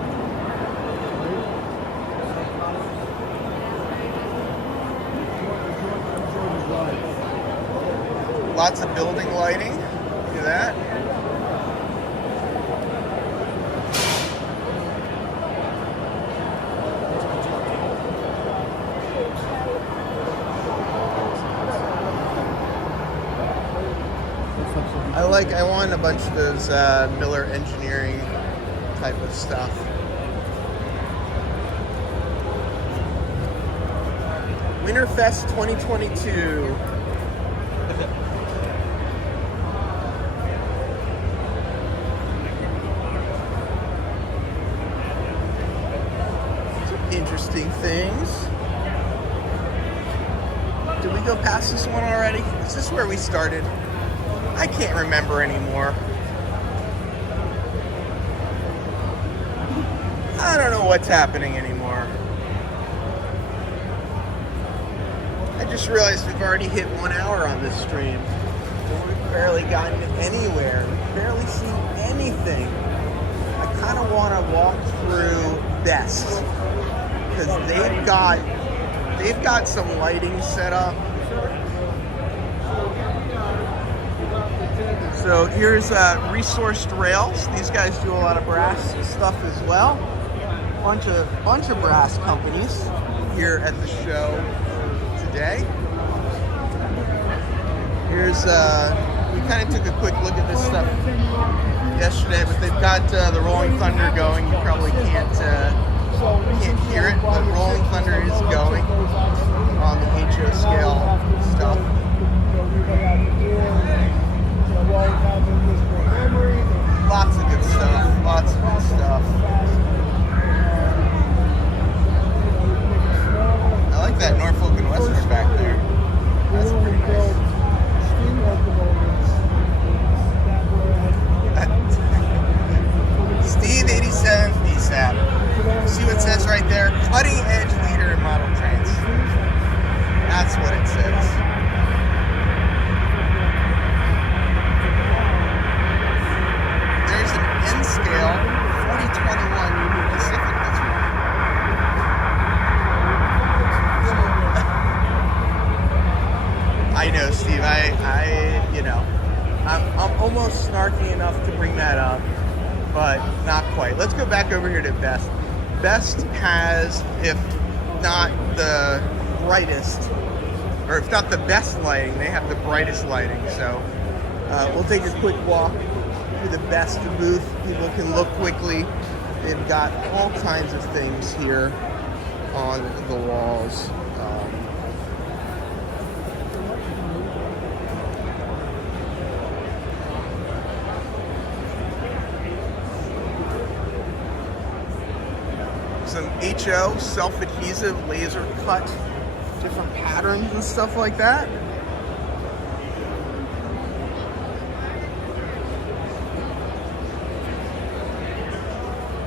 Lots of building lighting. Look at that. I want a bunch of those Miller engineering type of stuff. Winterfest 2022. Interesting things. Did we go past this one already? Is this where we started? I can't remember anymore. I don't know what's happening anymore. I just realized we've already hit 1 hour on this stream. We've barely gotten anywhere. We've barely seen anything. I kind of want to walk through Best, because they've got some lighting set up. So here's Resourced Rails. These guys do a lot of brass stuff as well. Bunch of brass companies here at the show today. Here's we kind of took a quick look at this stuff yesterday, but they've got the Rolling Thunder going. You probably can't hear it, but Rolling Thunder is going on the HO scale stuff. I know, Steve. I'm almost snarky enough to bring that up, but not quite. Let's go back over here to Best. Best has, if not the brightest, or if not the best lighting, they have the brightest lighting. So we'll take a quick walk through the Best booth. People can look quickly. They've got all kinds of things here on the walls. Some HO, self-adhesive, laser cut, different patterns and stuff like that.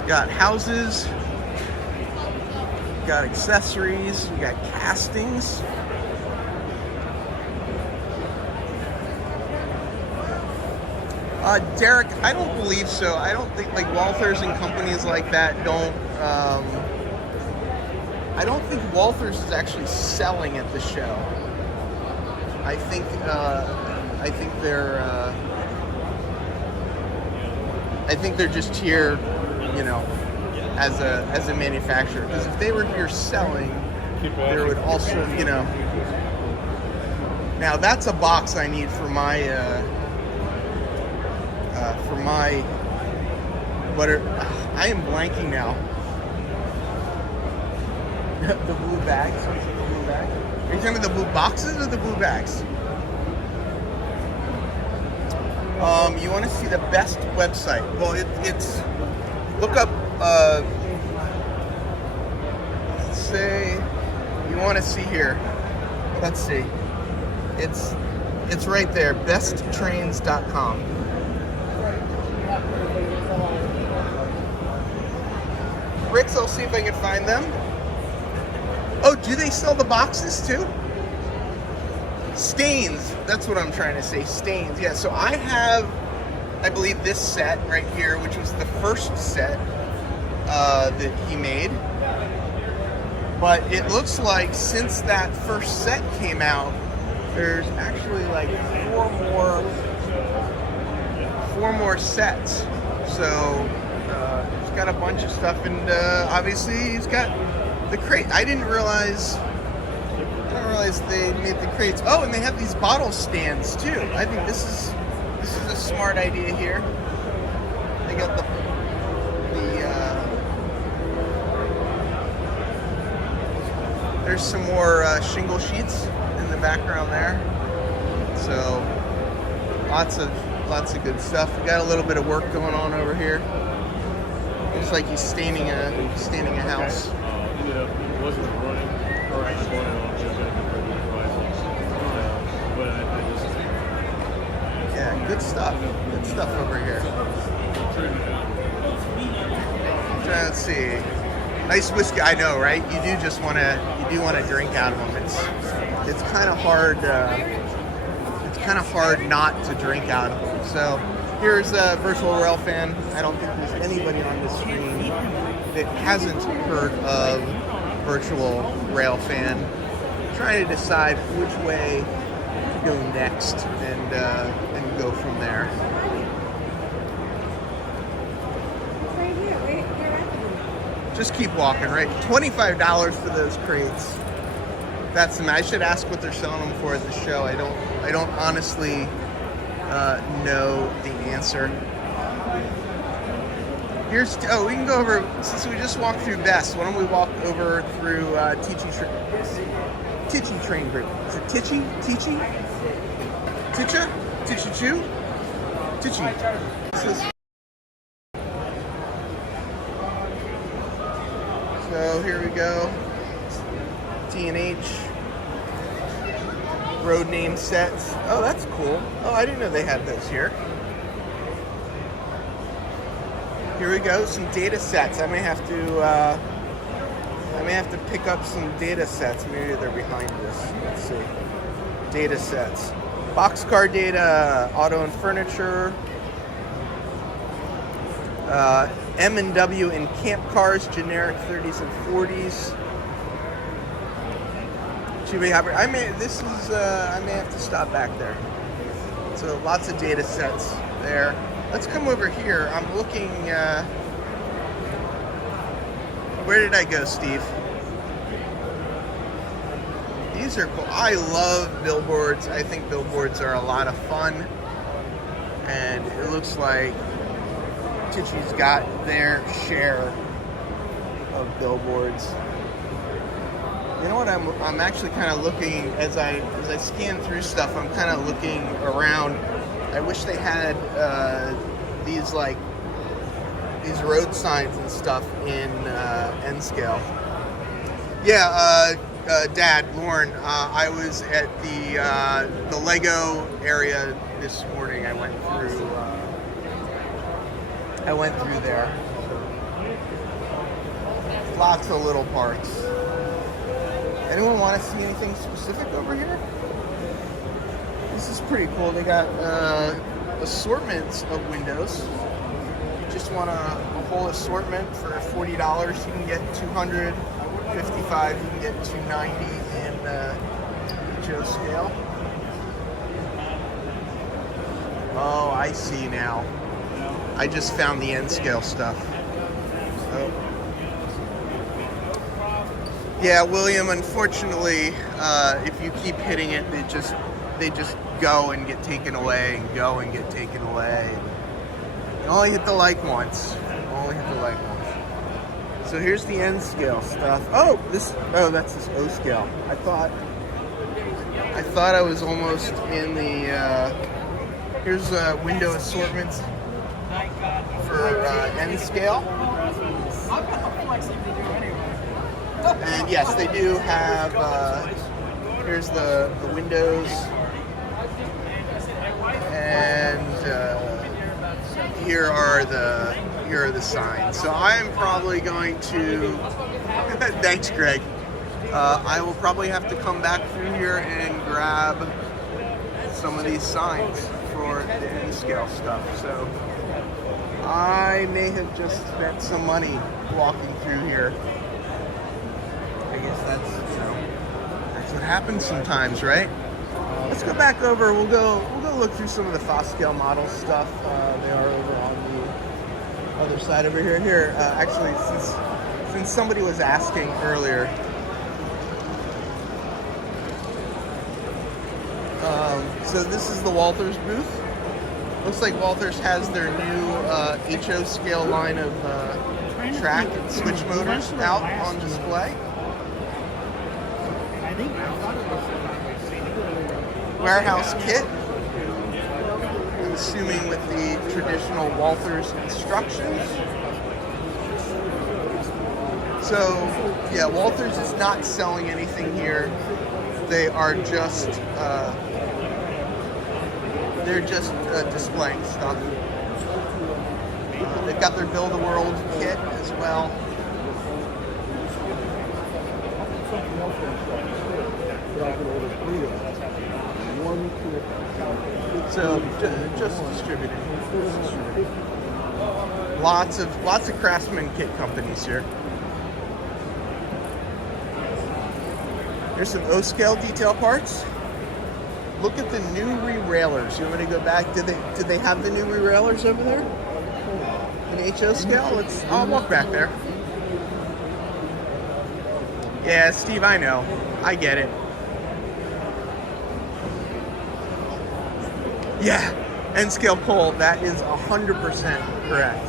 Got houses, got accessories, we got castings. Derek, I don't believe so. I don't think like Walthers and companies like that don't. I don't think Walthers is actually selling at the show. I think they're just here, as a manufacturer. Because if they were here selling, there would also, Now that's a box I need for my I am blanking now. The blue bags. The blue bag. Are you talking about the blue boxes or the blue bags? You want to see the Best website? Well, it's look up. Let's say you want to see here. Let's see. It's right there. besttrains.com. Bricks, I'll see if I can find them. Oh, do they sell the boxes too? Stains, that's what I'm trying to say, stains. Yeah, so I have, I believe, this set right here, which was the first set that he made. But it looks like since that first set came out, there's actually like four more sets. So he's got a bunch of stuff, and obviously he's got the crate. I didn't realize they made the crates. Oh, and they have these bottle stands too. I think this is a smart idea here. They got the there's some more shingle sheets in the background there. So lots of good stuff. We got a little bit of work going on over here. Looks like he's staining a house. Ended up it wasn't running, or I just wanted on just but I just yeah, good stuff. Good stuff over here. Let's see. Nice whiskey. I know, right? You do want to drink out of them. It's kind of hard. It's kind of hard not to drink out of them. So here's a virtual rail fan. I don't think there's anybody on the screen that hasn't heard of virtual rail fan. I'm trying to decide which way to go next and go from there. Just keep walking, right? $25 for those crates. That's them. I should ask what they're selling them for at the show. I don't honestly know the answer. We can go over, since we just walked through Best, why don't we walk over through Tichy Train Group. Is it Tichy? Tichy? Tichy? Tichy? Tichy. So here we go. T&H. Road name sets. Oh, that's cool. Oh, I didn't know they had those here. Here we go, some data sets. I may have to pick up some data sets. Maybe they're behind this. Let's see. Data sets. Boxcar data, auto and furniture. M&W in camp cars, generic 30s and 40s. too many hybrid. I may have to stop back there. So lots of data sets there. Let's come over here. I'm looking. Where did I go, Steve? These are cool. I love billboards. I think billboards are a lot of fun. And it looks like Tichy's got their share of billboards. You know what? I'm actually kind of looking as I scan through stuff. I'm kind of looking around. I wish they had these road signs and stuff in N scale. Yeah, Dad, Lauren. I was at the Lego area this morning. I went through there. Lots of little parts. Anyone want to see anything specific over here? This is pretty cool. They got assortments of windows. You just want a whole assortment for $40. You can get 200, 55. You can get 290 in HO scale. Oh, I see now. I just found the N scale stuff. Oh. Yeah, William, unfortunately, if you keep hitting it, they just go and get taken away and go and get taken away. You only hit the like once. So here's the N scale stuff. Oh, that's this O scale. I thought I was almost in the. Here's window assortments for N scale. And yes, they do have. Here's the windows, and here are the signs. So I am probably going to. Thanks, Greg. I will probably have to come back through here and grab some of these signs for the N scale stuff. So I may have just spent some money walking through here. I guess that's what happens sometimes, right? Let's go back over. We'll go look through some of the Foscale model stuff. They are over on the other side over here. Here, actually, since somebody was asking earlier, so this is the Walthers booth. Looks like Walthers has their new HO scale line of track and switch motors out on display. Warehouse kit, I'm assuming with the traditional Walthers instructions. So, yeah, Walthers is not selling anything here. They are just displaying stuff. They've got their Build-A-World kit as well. So just distributed. Lots of Craftsman kit companies here. Here's some O-scale detail parts. Look at the new re-railers. You want me to go back? Did they have the new re-railers over there? In HO scale? I'll walk back there. Yeah, Steve, I know. I get it. Yeah, N-scale coal. That is 100% correct.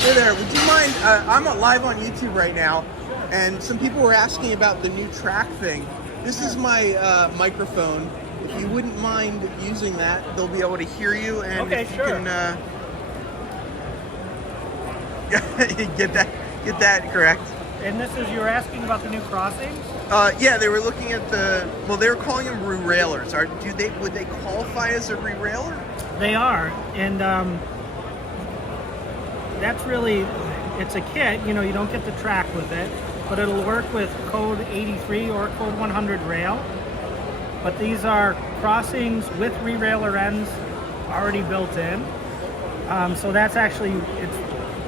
Hey there, would you mind? I'm live on YouTube right now, and some people were asking about the new track thing. This is my microphone. If you wouldn't mind using that, they'll be able to hear you. And okay, if you sure. can get that correct. And you were asking about the new crossings? Yeah, they were looking at they were calling them re-railers. Would they qualify as a re-railer? They are, and that's really, it's a kit. You don't get the track with it, but it'll work with code 83 or code 100 rail. But these are crossings with re-railer ends already built in. So that's actually,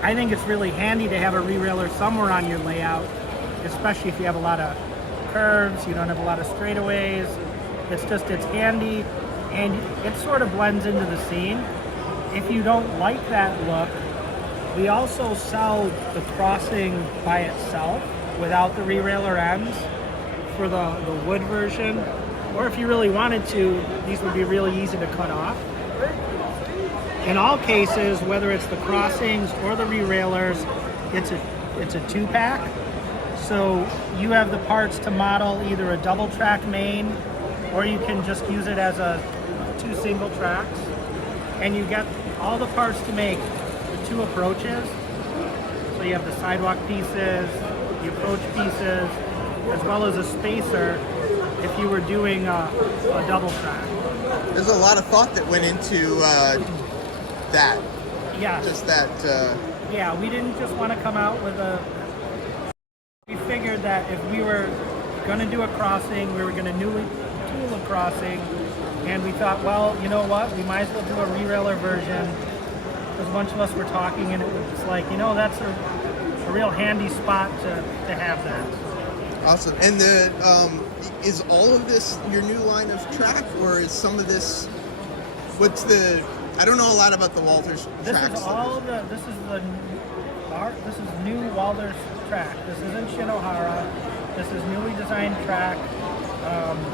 I think it's really handy to have a re-railer somewhere on your layout, especially if you have a lot of curves, you don't have a lot of straightaways. It's handy, and it sort of blends into the scene. If you don't like that look, we also sell the crossing by itself without the re-railer ends for the wood version. Or if you really wanted to, these would be really easy to cut off. In all cases, whether it's the crossings or the re-railers, it's a 2-pack. So you have the parts to model either a double track main, or you can just use it as 2 single tracks. And you get all the parts to make the 2 approaches. So you have the sidewalk pieces, the approach pieces, as well as a spacer if you were doing a double track. There's a lot of thought that went into that. Yeah. Just that. Yeah, we didn't just want to come out with we figured that if we were going to do a crossing, we were going to newly tool a crossing, and we thought, well, you know what, we might as well do a re-railer version. Because a bunch of us were talking, and it was like, you know, that's a real handy spot to have that. Awesome. And is all of this your new line of track, or is some of this? I don't know a lot about the Walthers tracks. This is new Walthers track. This isn't Shinohara. This is newly designed track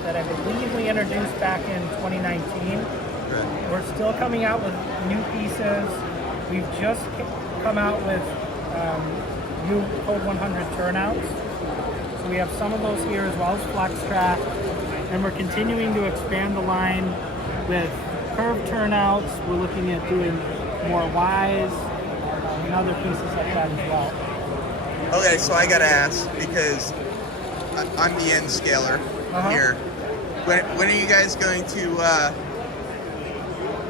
that I believe we introduced back in 2019. Right. We're still coming out with new pieces. We've just come out with new Code 100 turnouts. So we have some of those here as well as flex track, and we're continuing to expand the line with curved turnouts. We're looking at doing more Ys and other pieces like that as well. Okay, so I gotta ask, because I'm the N scaler here. When are you guys going to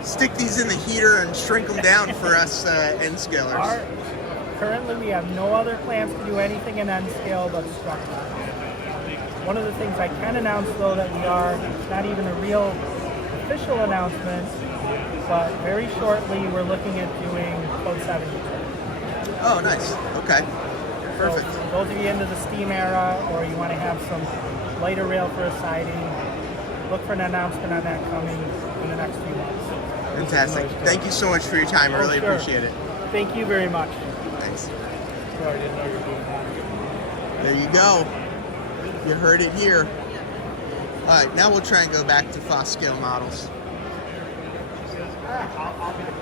stick these in the heater and shrink them down for us N scalers? Currently, we have no other plans to do anything in N scale but structure. One of the things I can announce, though, that we are, it's not even a real official announcement, but very shortly we're looking at doing Code 72. Oh, nice. Okay. Perfect. So those of you into the steam era, or you want to have some lighter rail for a siding, look for an announcement on that coming in the next few months. Fantastic. Thank you so much for your time. I really appreciate it. Thank you very much. Thanks. Sorry, I didn't know you were doing that. There you go. You heard it here. All right, now we'll try and go back to fast scale models.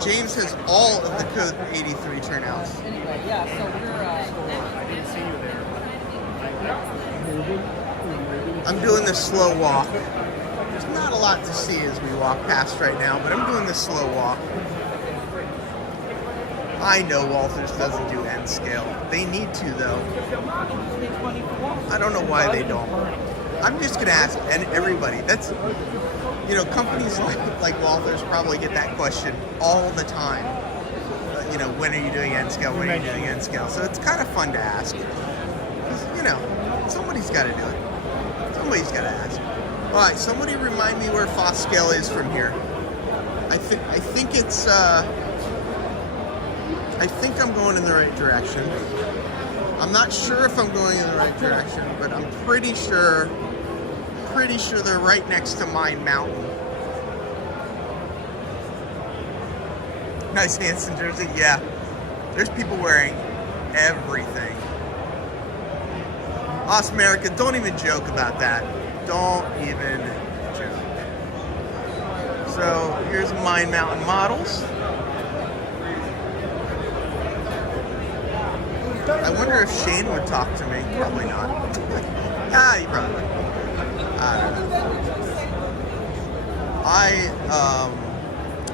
James has all of the Code 83 turnouts. Anyway, yeah, so I didn't see you there. I'm doing the slow walk. There's not a lot to see as we walk past right now, but I'm doing the slow walk. I know Walthers doesn't do N scale. They need to, though. I don't know why they don't. I'm just gonna ask everybody. That's, you know, companies like Walthers probably get that question all the time. You know, when are you doing N scale? When are you doing N scale? So it's kind of fun to ask. 'Cause, you know, somebody's got to do it. Somebody's got to ask. All right, somebody remind me where fast scale is from here. I think it's. I think I'm going in the right direction. I'm not sure if I'm going in the right direction, but I'm pretty sure they're right next to Mine Mountain. Nice Hanson jersey, yeah. There's people wearing everything. Us America, don't even joke about that. Don't even joke. So here's Mine Mountain models. I wonder if Shane would talk to me. Probably not. He probably would. I don't know.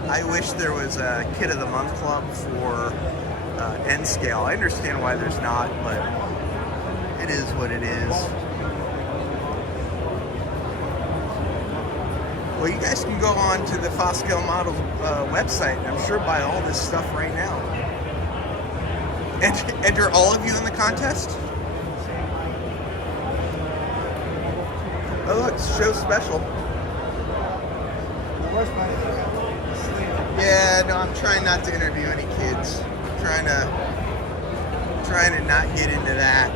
I wish there was a Kid of the Month club for N scale. I understand why there's not, but it is what it is. Well, you guys can go on to the Fast Scale Models website, and I'm sure buy all this stuff right now. Enter all of you in the contest? Oh look, show special. Yeah, no, I'm trying not to interview any kids. I'm trying to not get into that.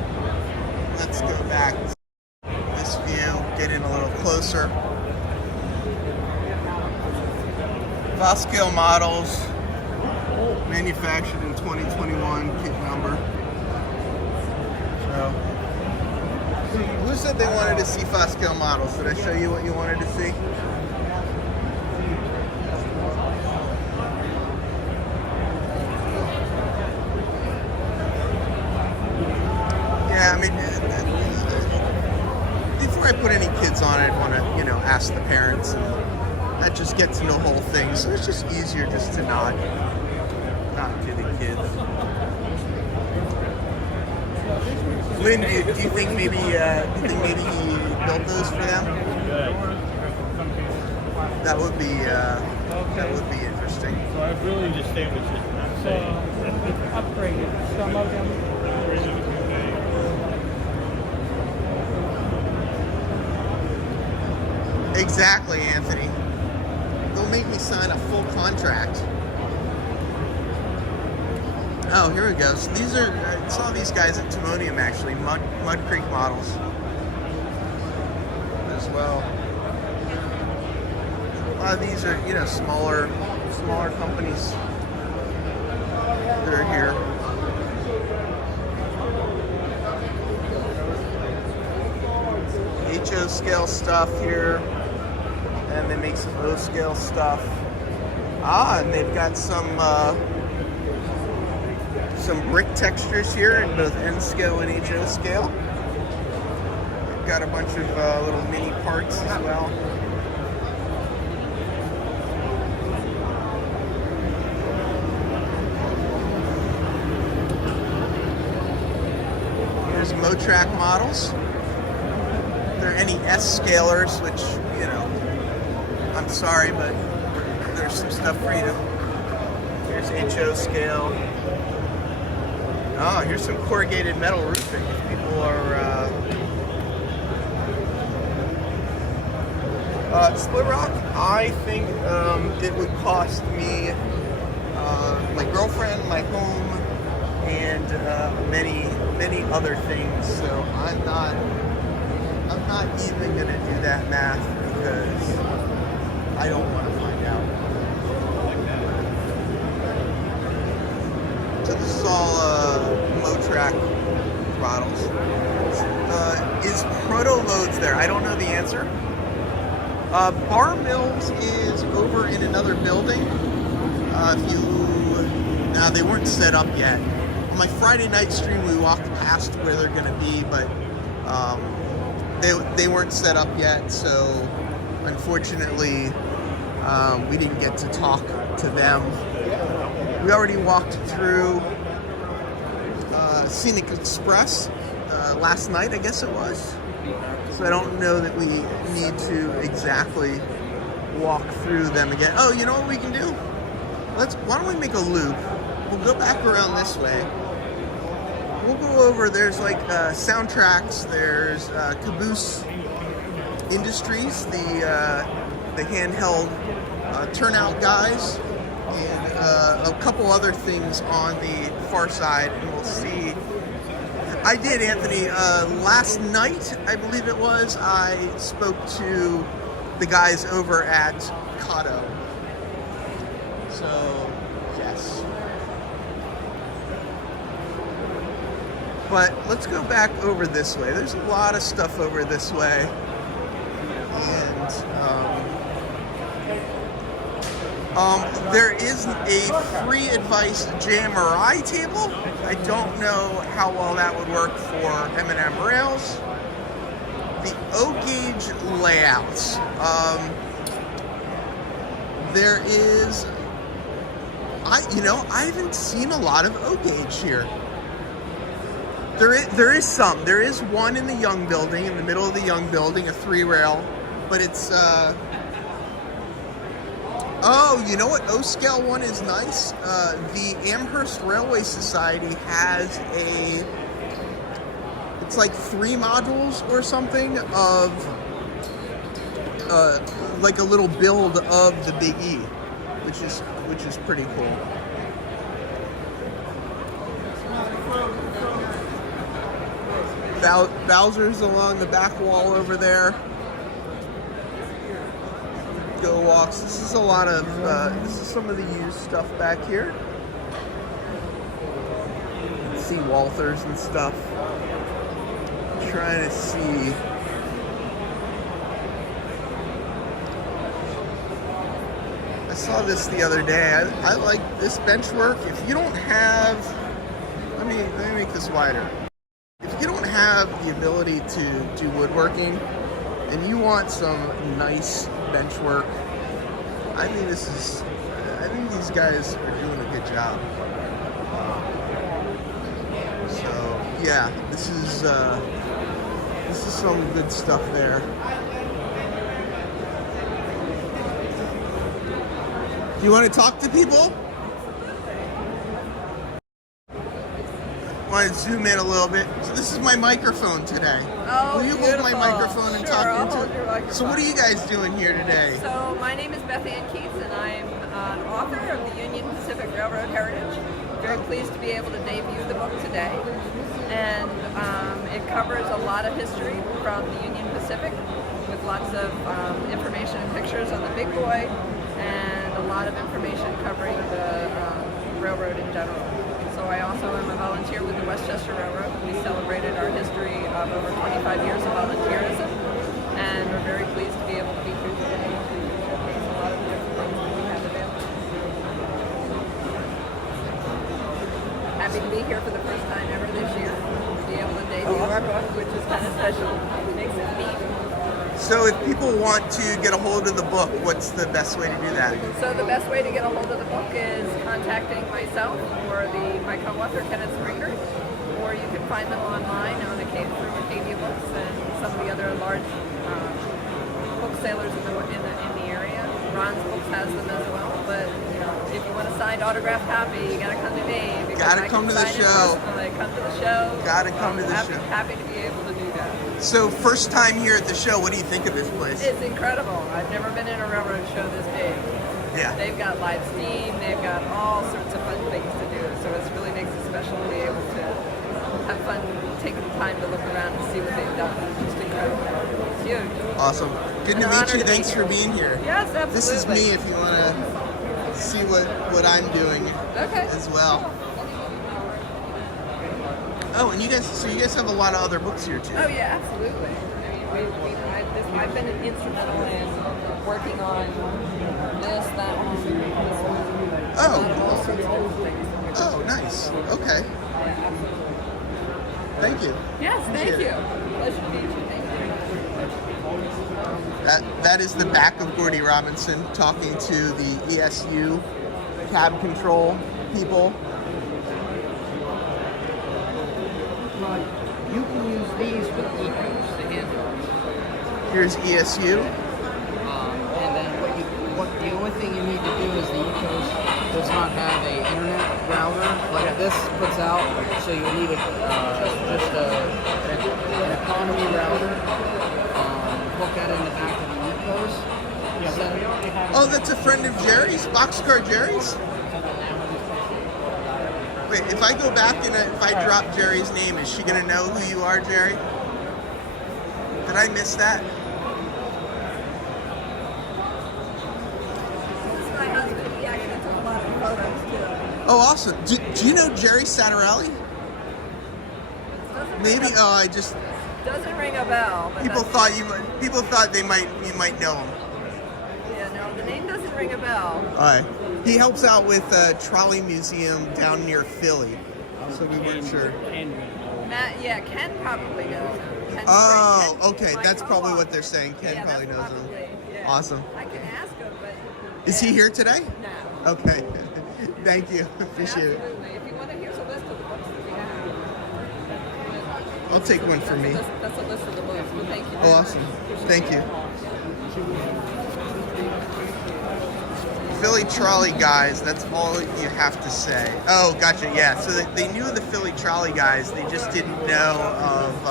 Let's go back to this closer. Voscale models, manufactured in 2021, kit number. So, who said they wanted to see Voscale models? Did I show you what you wanted to see? Yeah, I mean, before I put any kids on it, I'd want to, ask the parents. And that just gets to know the whole thing. So it's just easier just to not to the kids. Lynn, do you think maybe he built those for them? That would be interesting. So I really understand what you're saying. Upgraded some of them. Exactly, Anthony. They'll make me sign a full contract. Oh, here we go. So these are, I saw these guys at Timonium actually, Mud Creek models as well. A lot of these are, smaller companies that are here. HO scale stuff here. And they make some O scale stuff. And they've got some brick textures here in both N scale and HO scale. They've got a bunch of little mini parts as well. Here's Motrak models. If there are any S scalers, which, I'm sorry, but there's some stuff for you. Here's HO scale. Oh, here's some corrugated metal roofing. If people are split rock, I think it would cost me, my girlfriend, my home, and many other things. So I'm not even gonna do that math because I don't want to find out. So this is all Motrak bottles. Is Proto Loads there? I don't know the answer. Bar Mills is over in another building. They weren't set up yet. On my Friday night stream, we walked past where they're going to be, but they weren't set up yet, so unfortunately, we didn't get to talk to them. We already walked through Scenic Express last night, I guess it was. So I don't know that we need to exactly walk through them again. Oh, you know what we can do? Why don't we make a loop? We'll go back around this way. We'll go over, there's like Soundtraxx, there's Caboose Industries, the handheld turnout guys, and a couple other things on the far side, and we'll see. I did, Anthony, last night, I believe it was, I spoke to the guys over at Kato. So, yes. But let's go back over this way. There's a lot of stuff over this way. And there is a free advice NMRA table. I don't know how well that would work for M&M rails. The O-gauge layouts. There is, I haven't seen a lot of O-gauge here. There is some. There is one in the Young building, in the middle of the Young building, a 3-rail, but it's, oh, you know what O-scale one is nice? The Amherst Railway Society has it's like 3 modules or something of, like a little build of the Big E, which is pretty cool. Bowser's along the back wall over there. go walks. This is a lot of, this is some of the used stuff back here. You can see Walthers and stuff. Trying to see. I saw this the other day. I like this bench work. If you don't have, let me make this wider. If you don't have the ability to do woodworking and you want some nice bench work, I think these guys are doing a good job. So yeah, this is some good stuff there. You want to talk to people? Want to zoom in a little bit? So this is my microphone today. Oh, will you hold my microphone and sure, talk I'll into hold your it? microphone. So what are you guys doing here today? So my name is Beth Ann Keats, and I'm an author of the Union Pacific Railroad Heritage. Very pleased to be able to debut the book today. And it covers a lot of history from the Union Pacific with lots of information and pictures on the big boy and a lot of information covering the railroad in general. So I also am a volunteer with the Westchester Railroad. We celebrated our history of over 25 years of volunteerism, and we're very pleased to be able to be here today to showcase a lot of the different things that we have available. Happy to be here for the first time ever this year, to be able to debut our book, which is kind of special. It makes it neat. So if people want to get a hold of the book, what's the best way to do that? So the best way to get a hold of the book is contacting myself or my co-author Kenneth Springer, or you can find them online on through Acadia Books and some of the other large booksailers in the area. Ron's Books has them as well, but if you want a signed autographed copy, you gotta come to me. Gotta come to the show. Come to the show. Gotta come to the show. Happy to be able to do that. So first time here at the show, what do you think of this place? It's incredible. I've never been in a railroad show this big. Yeah. They've got live steam, they've got all sorts of fun things to do. So it really makes it special to be able to have fun, taking the time to look around and see what they've done. It's just incredible. It's huge. Awesome. Good to meet you. Thanks for being here. Yes, absolutely. This is me if you want to see what I'm doing as well. Oh, and you guys have a lot of other books here too. Oh yeah, absolutely. I've been instrumental in working on this, that one, this one. All sorts of different things. Oh, nice. Okay. Thank you. Yes, thank you. Pleasure to meet you. Thank you. That is the back of Gordy Robinson talking to the ESU cab control people. You can use these with Ecos, the handles. Here's ESU. And then the only thing you need to do is the Ecos does not have an internet router like this puts out, so you need an economy router. Hook that in the back of the Ecos. Oh, that's a friend of Jerry's, Boxcar Jerry's? Wait, if I go back and if I drop Jerry's name, is she going to know who you are, Jerry? Did I miss that? This is my husband. He actually took a lot of photos too. Oh, awesome. Do you know Jerry Satterelli? Maybe. Oh, I just. Doesn't ring a bell. But people thought you might know him. Yeah, no, the name doesn't ring a bell. All right. He helps out with a trolley museum down near Philly, so we weren't sure. Ken probably knows him. Oh, okay. That's probably what they're saying. Ken probably knows him. Yeah. Awesome. I can ask him, but... Is he here today? No. Okay. Thank you. Appreciate it. Absolutely. If you want to, here's a list of the books that we have. I'll take one for me. That's a list of the books, but thank you. Oh, awesome. Thank you. Philly trolley guys, that's all you have to say. Oh, gotcha, yeah. So they knew the Philly trolley guys, they just didn't know of,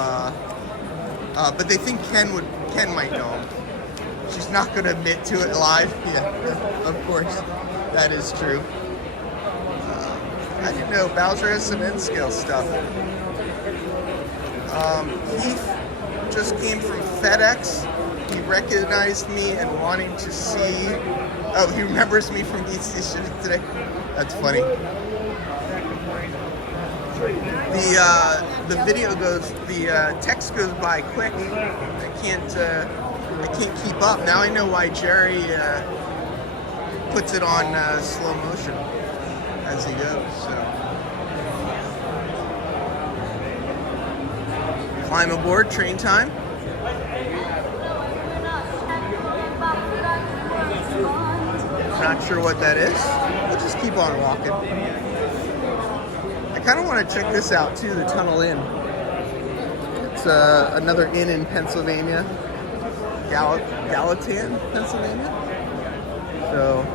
but they think Ken might know him. She's not going to admit to it live. Yeah, of course, that is true. I didn't know Bowser has some N-scale stuff. Keith just came from FedEx. he recognized me and wanting to see. Oh, he remembers me from DC today. That's funny. The video goes, the text goes by quick. I can't keep up. Now I know why Jerry puts it on slow motion as he goes. So climb aboard, train time. Not sure what that is. We'll just keep on walking. I kind of want to check this out too, the Tunnel Inn. It's another inn in Pennsylvania, Gallatin, Pennsylvania. So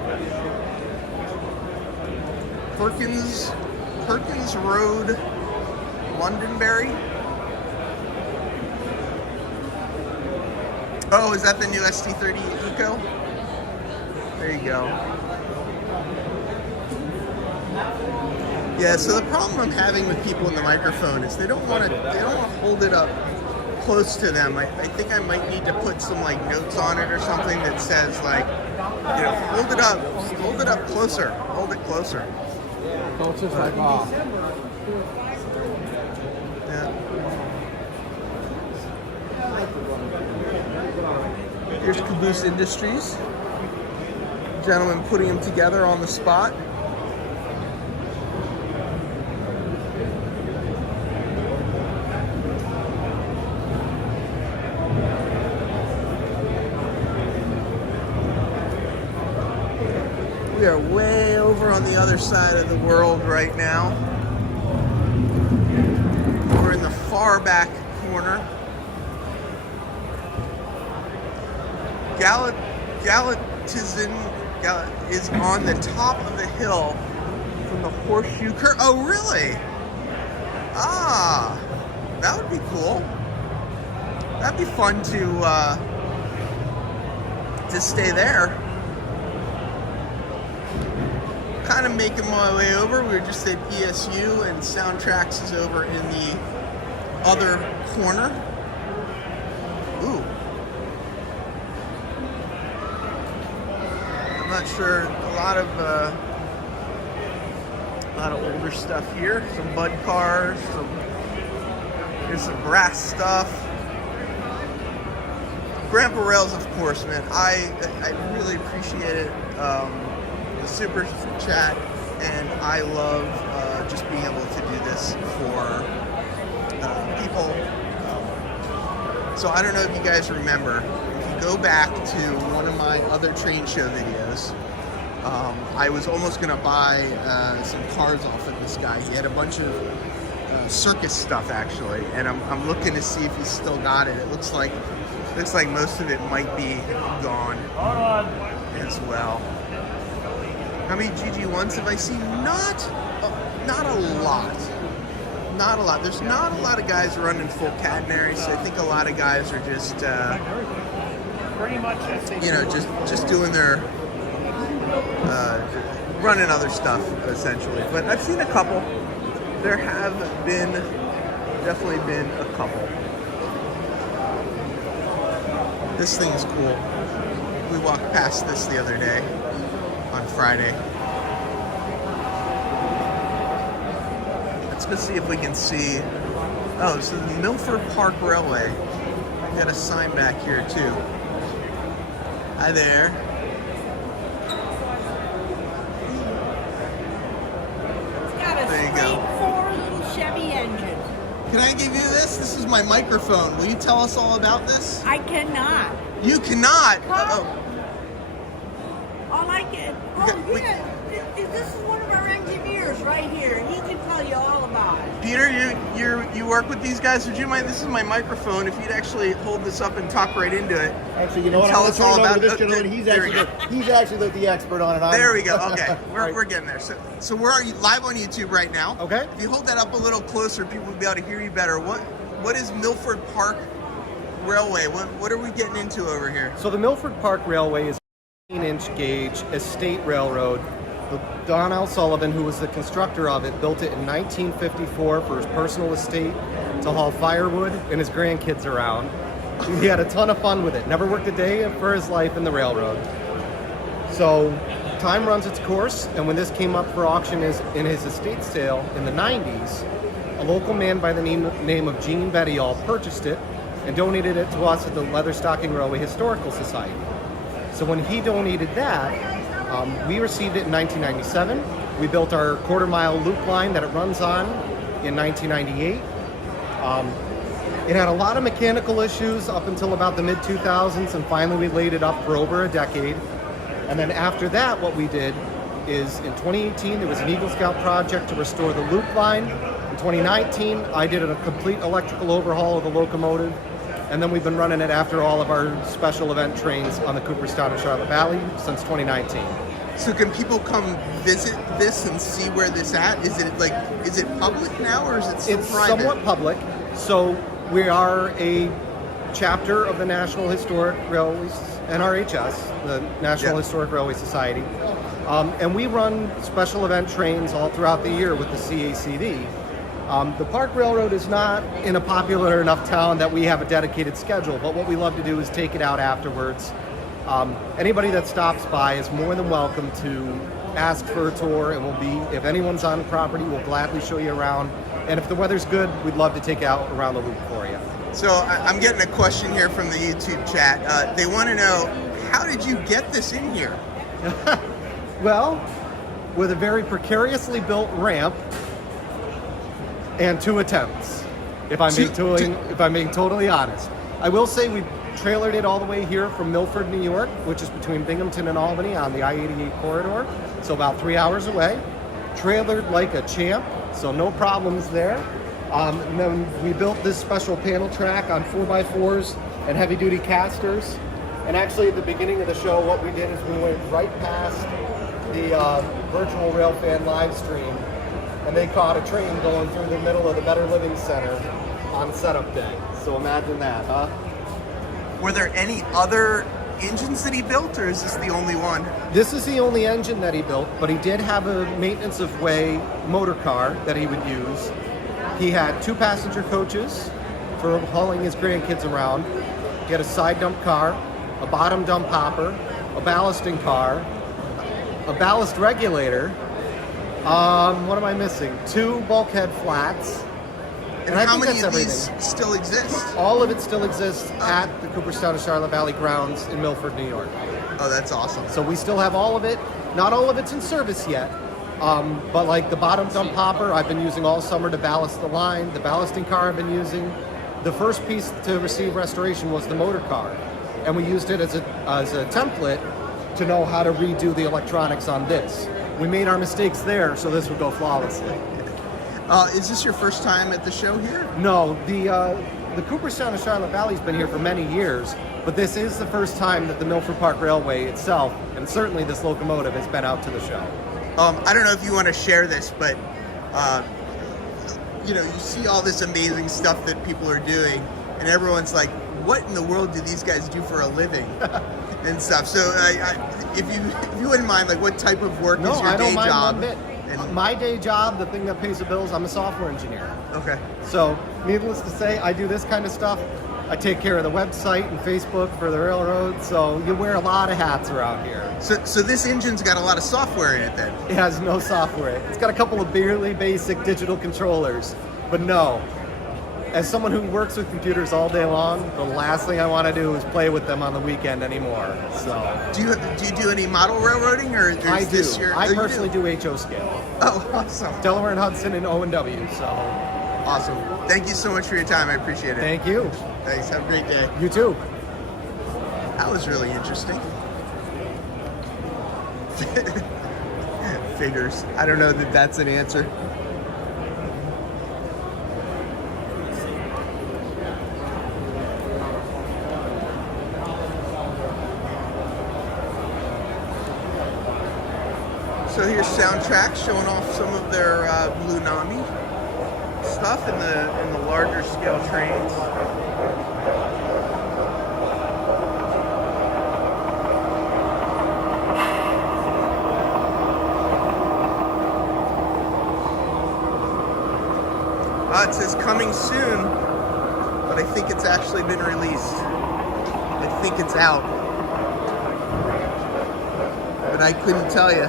Perkins Road, Londonderry. Oh, is that the new ST30 Eco? There you go. Yeah, so the problem I'm having with people in the microphone is they don't want to hold it up close to them. I think I might need to put some like notes on it or something that says like, you know, hold it up closer, hold it closer. So it's just like off. Yeah. Here's Caboose Industries. Gentleman putting them together on the spot. We are way over on the other side of the world right now. We're in the far back corner. Gallatin is on the top of the hill from the Horseshoe Curve. Oh, really? Ah, that would be cool. That'd be fun to stay there. Kind of making my way over. We were just at ESU, and Soundtraxx is over in the other corner. Ooh. I'm not sure. A lot of older stuff here. Some Bud cars. There's some brass stuff. Grandpa Rails, of course, man. I really appreciate it. The super chat, and I love just being able to do this for people. So I don't know if you guys remember. If you go back to one of my other train show videos, I was almost going to buy some cars off of this guy. He had a bunch of circus stuff actually, and I'm looking to see if he's still got it. It looks like most of it might be gone as well. How many GG1s have I seen? Not a lot. Not a lot. There's not a lot of guys running full catenary, so I think a lot of guys are just, you know, just doing their, running other stuff, essentially. But I've seen a couple. There have definitely been a couple. This thing is cool. We walked past this the other day. On Friday. Let's go see if we can see. Oh, so the Milford Park Railway. I got a sign back here too. Hi there. It's got a straight 4 little Chevy engine. Can I give you this? This is my microphone. Will you tell us all about this? I cannot. You cannot? Oh. All I can. Oh, yeah. This is one of our engineers right here, and he can tell you all about it. Peter, you work with these guys. Would you mind? This is my microphone. If you'd actually hold this up and talk right into it. Actually, you know what? Tell us all about this gentleman. He's actually the expert on it. There we go. Okay, we're getting there. So we're live on YouTube right now. Okay. If you hold that up a little closer, people will be able to hear you better. What is Milford Park Railway? What are we getting into over here? So the Milford Park Railway is 18-inch gauge estate railroad. Don L. Sullivan, who was the constructor of it, built it in 1954 for his personal estate to haul firewood and his grandkids around. He had a ton of fun with it. Never worked a day for his life in the railroad. So time runs its course, and when this came up for auction in his estate sale in the 90s, a local man by the name of Gene Bettiall purchased it and donated it to us at the Leatherstocking Railway Historical Society. So when he donated that, we received it in 1997. We built our quarter-mile loop line that it runs on in 1998. It had a lot of mechanical issues up until about the mid-2000s, and finally we laid it up for over a decade. And then after that, what we did is in 2018, there was an Eagle Scout project to restore the loop line. In 2019, I did a complete electrical overhaul of the locomotive. And then we've been running it after all of our special event trains on the Cooperstown and Charlotte Valley since 2019. So can people come visit this and see where this at? Is it public now, or is it still It's private? somewhat public. So we are a chapter of the National Historic Railways, NRHS, the National Historic Railway Society. And we run special event trains all throughout the year with the CACD. The Park Railroad is not in a popular enough town that we have a dedicated schedule, but what we love to do is take it out afterwards. Anybody that stops by is more than welcome to ask for a tour, and if anyone's on property, we'll gladly show you around. And if the weather's good, we'd love to take you out around the loop for you. So I'm getting a question here from the YouTube chat. They want to know, how did you get this in here? Well, with a very precariously built ramp and 2 attempts, if I'm being totally honest. I will say we trailered it all the way here from Milford, New York, which is between Binghamton and Albany on the I-88 corridor, so about 3 hours away. Trailered like a champ, so no problems there. And then we built this special panel track on 4x4s and heavy-duty casters. And actually, at the beginning of the show, what we did is we went right past the virtual Railfan live stream, and they caught a train going through the middle of the Better Living Center on setup day. So imagine that, huh? Were there any other engines that he built, or is this the only one? This is the only engine that he built, but he did have a maintenance of way motor car that he would use. He had 2 passenger coaches for hauling his grandkids around. He had a side dump car, a bottom dump hopper, a ballasting car, a ballast regulator. What am I missing? 2 bulkhead flats. And how many of these still exist? All of it still exists at the Cooperstown and Charlotte Valley grounds in Milford, New York. Oh, that's awesome. So we still have all of it. Not all of it's in service yet. But like the bottom dump hopper, I've been using all summer to ballast the line. The ballasting car I've been using. The first piece to receive restoration was the motor car. And we used it as a template to know how to redo the electronics on this. We made our mistakes there, so this would go flawlessly. Is this your first time at the show here? No, the Cooperstown and Charlotte Valley's been here for many years, but this is the first time that the Milford Park Railway itself, and certainly this locomotive, has been out to the show. I don't know if you want to share this, but you see all this amazing stuff that people are doing, and everyone's like, what in the world do these guys do for a living? And stuff. So if you wouldn't mind, like, what type of work is your day job? One bit. My day job, the thing that pays the bills, I'm a software engineer. Okay. So needless to say, I do this kind of stuff. I take care of the website and Facebook for the railroad, so you wear a lot of hats around here. So this engine's got a lot of software in it then? It has no software. It's got a couple of barely basic digital controllers, but no. As someone who works with computers all day long, the last thing I want to do is play with them on the weekend anymore. So, do you do any model railroading, or I do. I personally do HO scale. Oh, awesome! Delaware and Hudson and O&W. So, awesome! Thank you so much for your time. I appreciate it. Thank you. Thanks. Have a great day. You too. That was really interesting. Figures. I don't know that that's an answer. So here's Soundtraxx showing off some of their Blue Nami stuff in the larger scale trains. It says coming soon, but but I think it's actually been released. I think it's out. But I couldn't tell you.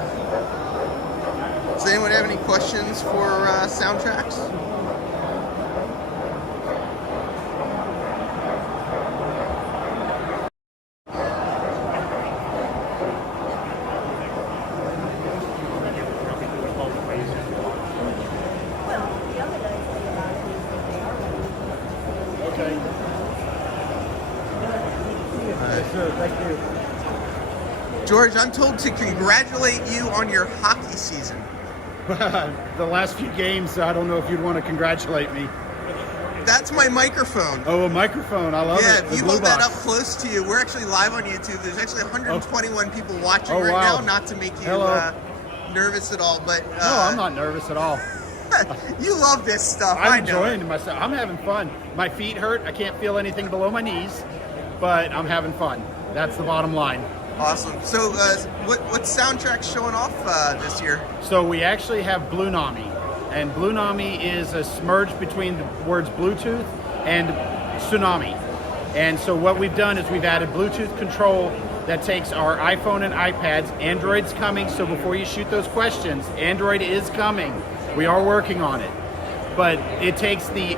Does anyone have any questions for Soundtraxx? George, I'm told to congratulate you on your hockey season. The last few games, I don't know if you'd want to congratulate me. That's my microphone. Oh, a microphone. I love it. Yeah, if The you blue hold that box. up close to you, we're actually live on YouTube. There's actually 121 people watching Oh, right wow. now, not to make you Hello. nervous at all, but... No, I'm not nervous at all. You love this stuff. I'm I know. enjoying myself. I'm having fun. My feet hurt. I can't feel anything below my knees, but I'm having fun. That's the bottom line. Awesome. So, what's Soundtraxx showing off this year? So we actually have Blue Nami, and Blue Nami is a smurge between the words Bluetooth and tsunami. And so what we've done is we've added Bluetooth control that takes our iPhone and iPads. Android's coming, so before you shoot those questions, Android is coming. We are working on it. But it takes the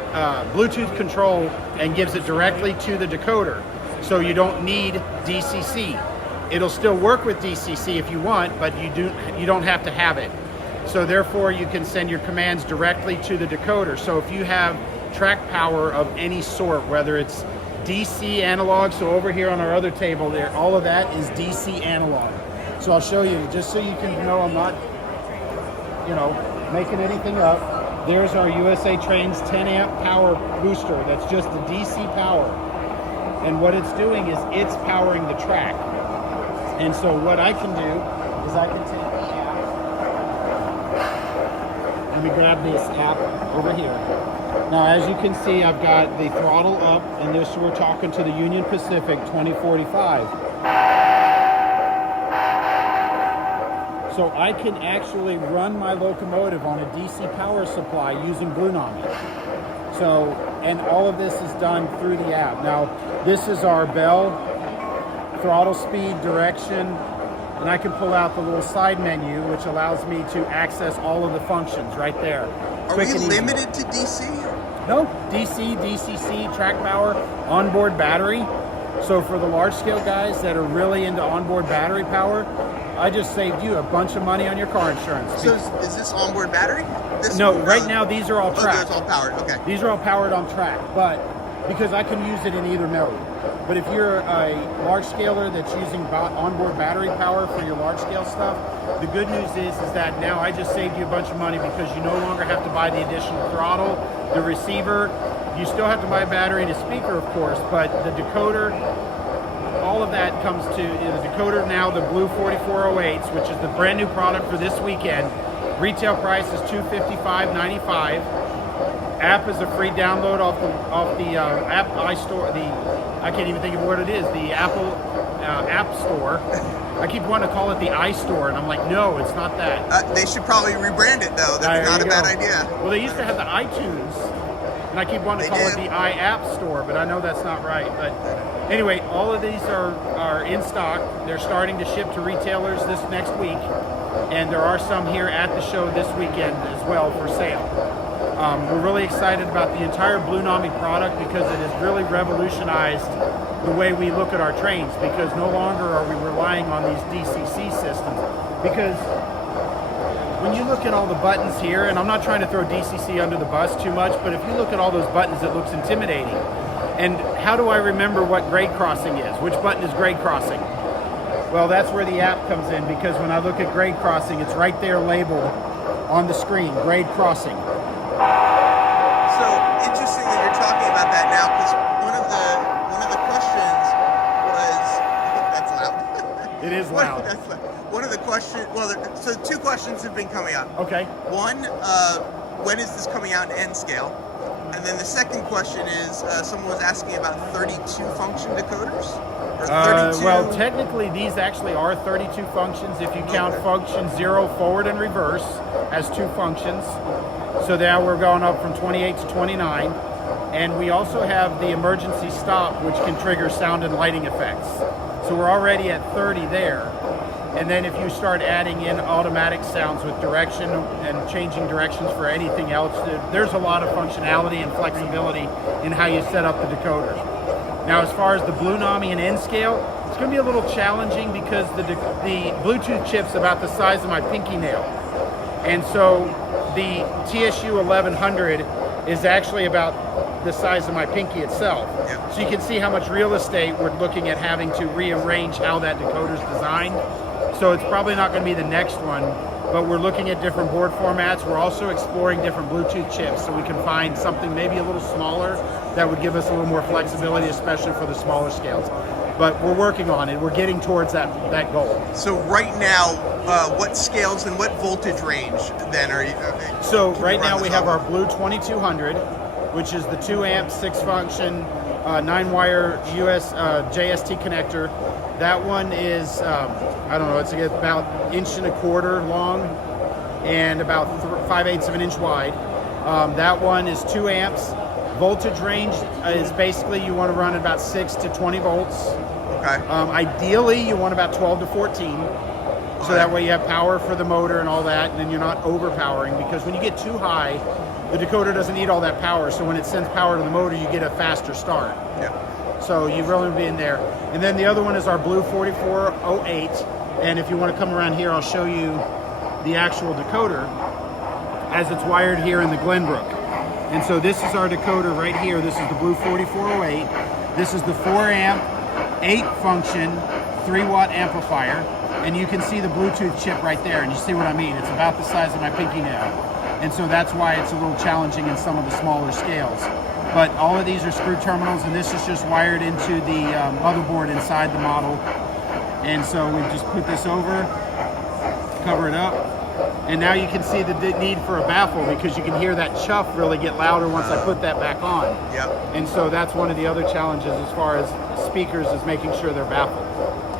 Bluetooth control and gives it directly to the decoder. So you don't need DCC. It'll still work with DCC if you want, but you don't have to have it. So therefore you can send your commands directly to the decoder. So if you have track power of any sort, whether it's DC analog, so over here on our other table there, all of that is DC analog. So I'll show you, just so you can know I'm not, making anything up. There's our USA Trains 10 amp power booster. That's just the DC power. And what it's doing is it's powering the track. And so what I can do is I can take the app. Let me grab this app over here. Now, as you can see, I've got the throttle up, and this we're talking to the Union Pacific 2045. So I can actually run my locomotive on a DC power supply using Blue Nami. So, and all of this is done through the app. Now, this is our bell, throttle speed, direction, and I can pull out the little side menu, which allows me to access all of the functions right there. Are we limited to DC? No, DC, DCC, track power, onboard battery. So for the large scale guys that are really into onboard battery power, I just saved you a bunch of money on your car insurance. So is this onboard battery? No, right now these are all track. Oh, it's all powered, okay. These are all powered on track, but because I can use it in either mode. But if you're a large scaler that's using onboard battery power for your large scale stuff, the good news is that now I just saved you a bunch of money because you no longer have to buy the additional throttle, the receiver. You still have to buy a battery and a speaker, of course, but the decoder, all of that comes to the decoder now, the Blue 4408s, which is the brand new product for this weekend. Retail price is $255.95. App is a free download off the App iStore. I can't even think of what it is. The Apple App Store. I keep wanting to call it the iStore, and I'm like, no, it's not that. They should probably rebrand it though. That's not a bad idea. Well, they used to have the iTunes, and I keep wanting to call it the iApp Store, but I know that's not right. But anyway, all of these are in stock. They're starting to ship to retailers this next week, and there are some here at the show this weekend as well for sale. We're really excited about the entire Blue Nami product because it has really revolutionized the way we look at our trains, because no longer are we relying on these DCC systems. Because when you look at all the buttons here, and I'm not trying to throw DCC under the bus too much, but if you look at all those buttons, it looks intimidating. And how do I remember what grade crossing is? Which button is grade crossing? Well, that's where the app comes in, because when I look at grade crossing, it's right there labeled on the screen, grade crossing. So interesting that you're talking about that now, because one of the questions was that's loud. It is loud. That's loud. One of the questions. Well, so two questions have been coming up. Okay. One, when is this coming out in N scale? And then the second question is, someone was asking about 32 function decoders. Or 32? Well, technically, these actually are 32 functions if you count function 0 forward and reverse as 2 functions. So now we're going up from 28 to 29. And we also have the emergency stop, which can trigger sound and lighting effects. So we're already at 30 there. And then if you start adding in automatic sounds with direction and changing directions for anything else, there's a lot of functionality and flexibility in how you set up the decoders. Now, as far as the Blue Nami and N scale, it's going to be a little challenging because the Bluetooth chip's about the size of my pinky nail. And so the TSU 1100 is actually about the size of my pinky itself. So you can see how much real estate we're looking at having to rearrange how that decoder's designed. So it's probably not going to be the next one, but we're looking at different board formats. We're also exploring different Bluetooth chips so we can find something maybe a little smaller that would give us a little more flexibility, especially for the smaller scales. But we're working on it. We're getting towards that goal. So right now, what scales and what voltage range then are you? So right now we have our Blue 2200, which is the 2 amp, 6 function, 9-wire US JST connector. That one is, I don't know, it's about 1.25 inches long and about 5/8 of an inch wide. That one is 2 amps. Voltage range is basically you want to run about 6 to 20 volts. Okay. Ideally, you want about 12 to 14. So that way you have power for the motor and all that, and then you're not overpowering, because when you get too high, the decoder doesn't need all that power. So when it sends power to the motor, you get a faster start. Yeah. So you really want to be in there. And then the other one is our Blue 4408. And if you want to come around here, I'll show you the actual decoder as it's wired here in the Glenbrook. And so this is our decoder right here. This is the Blue 4408. This is the 4 amp, 8 function, 3-watt amplifier. And you can see the Bluetooth chip right there. And you see what I mean? It's about the size of my pinky nail. And so that's why it's a little challenging in some of the smaller scales. But all of these are screw terminals, and this is just wired into the motherboard inside the model. And so we just put this over, cover it up, and now you can see the need for a baffle, because you can hear that chuff really get louder once I put that back on. Yep. And so that's one of the other challenges as far as speakers, is making sure they're baffled.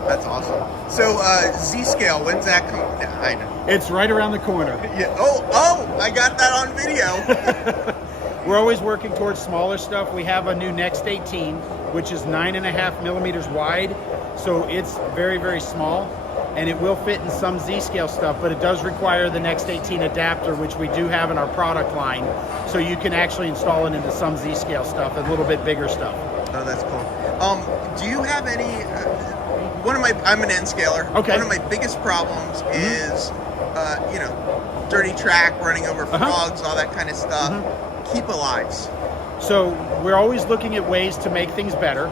That's awesome. So Z-scale, when's that coming down? I know. It's right around the corner. Yeah. Oh, I got that on video. We're always working towards smaller stuff. We have a new Next 18, which is 9.5 millimeters wide. So it's very, very small, and it will fit in some Z-scale stuff, but it does require the Next 18 adapter, which we do have in our product line. So you can actually install it into some Z-scale stuff, a little bit bigger stuff. Oh, that's cool. Do you have any, I'm an N-scaler. Okay. One of my biggest problems is, dirty track, running over frogs, all that kind of stuff. Keep alives. So we're always looking at ways to make things better.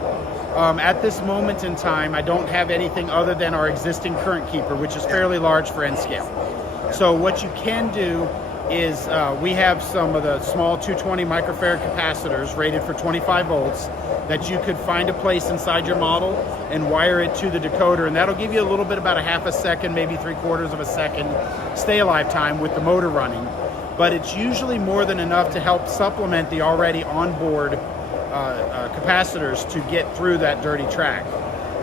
At this moment in time, I don't have anything other than our existing current keeper, which is fairly large for N-scale. So what you can do is we have some of the small 220 microfarad capacitors rated for 25 volts that you could find a place inside your model and wire it to the decoder, and that'll give you a little bit, about a half a second, maybe 3/4 of a second stay alive time with the motor running. But it's usually more than enough to help supplement the already onboard capacitors to get through that dirty track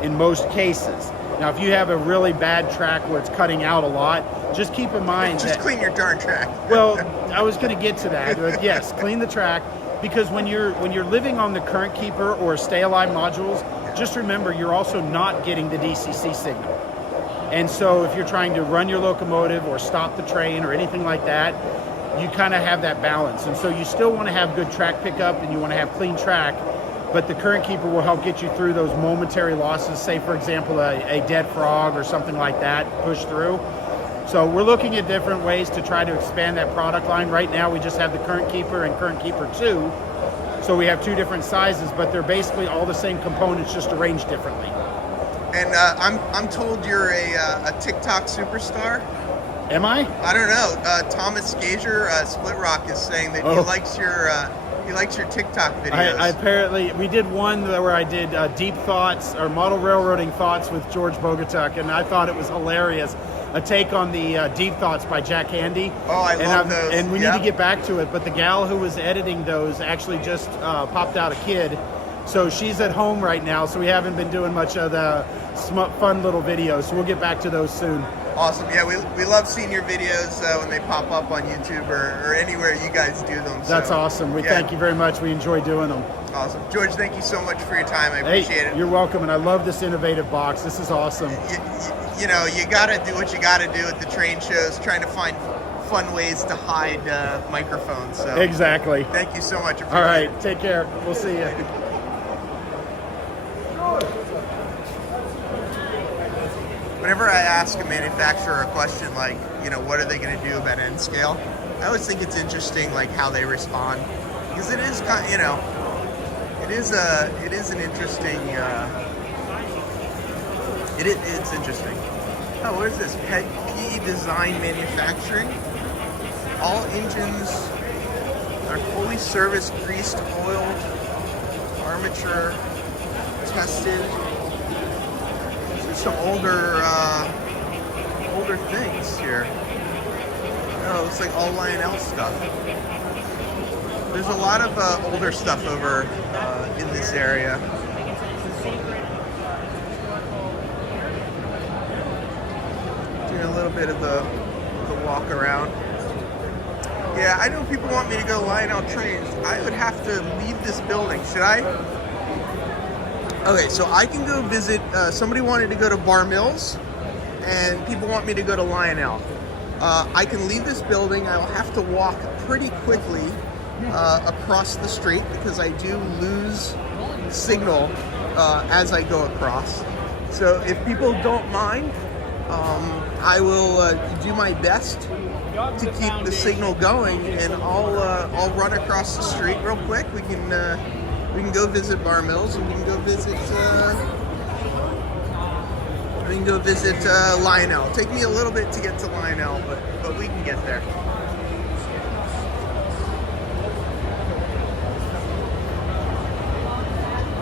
in most cases. Now, if you have a really bad track where it's cutting out a lot, just keep in mind just clean your darn track. Well, I was going to get to that. But yes, clean the track, because when you're living on the current keeper or stay alive modules, just remember you're also not getting the DCC signal. And so if you're trying to run your locomotive or stop the train or anything like that, you kind of have that balance. And so you still want to have good track pickup and you want to have clean track, but the current keeper will help get you through those momentary losses, say for example a dead frog or something like that, push through. So we're looking at different ways to try to expand that product line. Right now we just have the current keeper and current keeper 2. So we have 2 different sizes, but they're basically all the same components, just arranged differently. And I'm told you're a TikTok superstar. Am I? I don't know. Thomas Gager, Split Rock, is saying that he likes your TikTok videos. I apparently, we did one where I did deep thoughts or model railroading thoughts with George Bogatuk, and I thought it was hilarious. A take on the Deep Thoughts by Jack Handy. Oh, I love those. And we need to get back to it, but the gal who was editing those actually just popped out a kid. So she's at home right now, so we haven't been doing much of the fun little videos. So we'll get back to those soon. Awesome. Yeah, we love seeing your videos when they pop up on YouTube or anywhere you guys do them. That's awesome. We thank you very much. We enjoy doing them. Awesome. George, thank you so much for your time. I appreciate it. You're welcome, and I love this innovative box. This is awesome. You know, you got to do what you got to do at the train shows, trying to find fun ways to hide microphones. So Exactly. Thank you so much. All right. Take care. We'll see you. Whenever I ask a manufacturer a question like, you know, what are they going to do about N scale, I always think it's interesting, like how they respond, because it is kind of, you know, it is an interesting. It's interesting. Oh, what is this? PE Design Manufacturing. All engines are fully serviced, greased, oiled, armature tested. Some older things here. Oh, it's like all Lionel stuff. There's a lot of older stuff over in this area. Doing a little bit of the walk around. Yeah, I know people want me to go Lionel Trains. I would have to leave this building. Should I? Okay, so I can go visit, somebody wanted to go to Bar Mills, and people want me to go to Lionel. I can leave this building. I will have to walk pretty quickly across the street because I do lose signal as I go across. So if people don't mind, I will do my best to keep the signal going, and I'll run across the street real quick. We can go visit Bar Mills, and we can go visit Lionel. It'll take me a little bit to get to Lionel, but we can get there.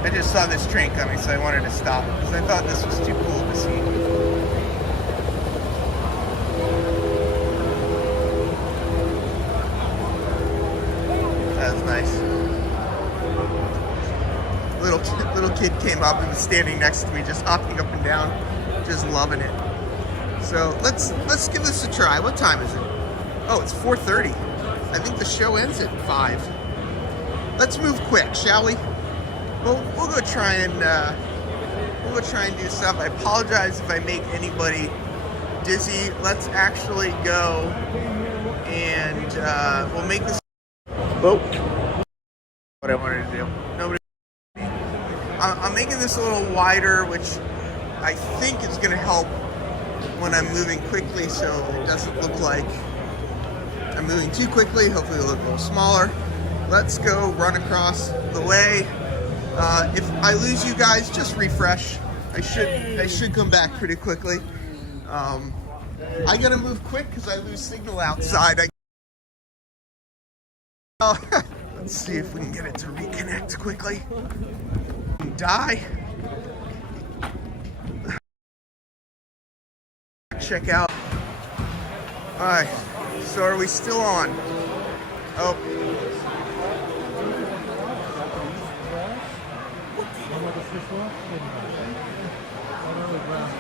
I just saw this train coming, so I wanted to stop because I thought this was too cool to see. That was nice. Little kid came up and was standing next to me, just hopping up and down, just loving it. So let's give this a try. What time is it? Oh, it's 4:30. I think the show ends at 5. Let's move quick, shall we? We'll go try and do stuff. I apologize if I make anybody dizzy. Let's actually go and we'll make this. Whoa. What I wanted to do. Nobody. I'm making this a little wider, which I think is going to help when I'm moving quickly, so it doesn't look like I'm moving too quickly. Hopefully it'll look a little smaller. Let's go run across the way. If I lose you guys, just refresh. I should come back pretty quickly. I gotta move quick because I lose signal outside. Let's see if we can get it to reconnect quickly. Die. Check out. Alright, so are we still on? Oh.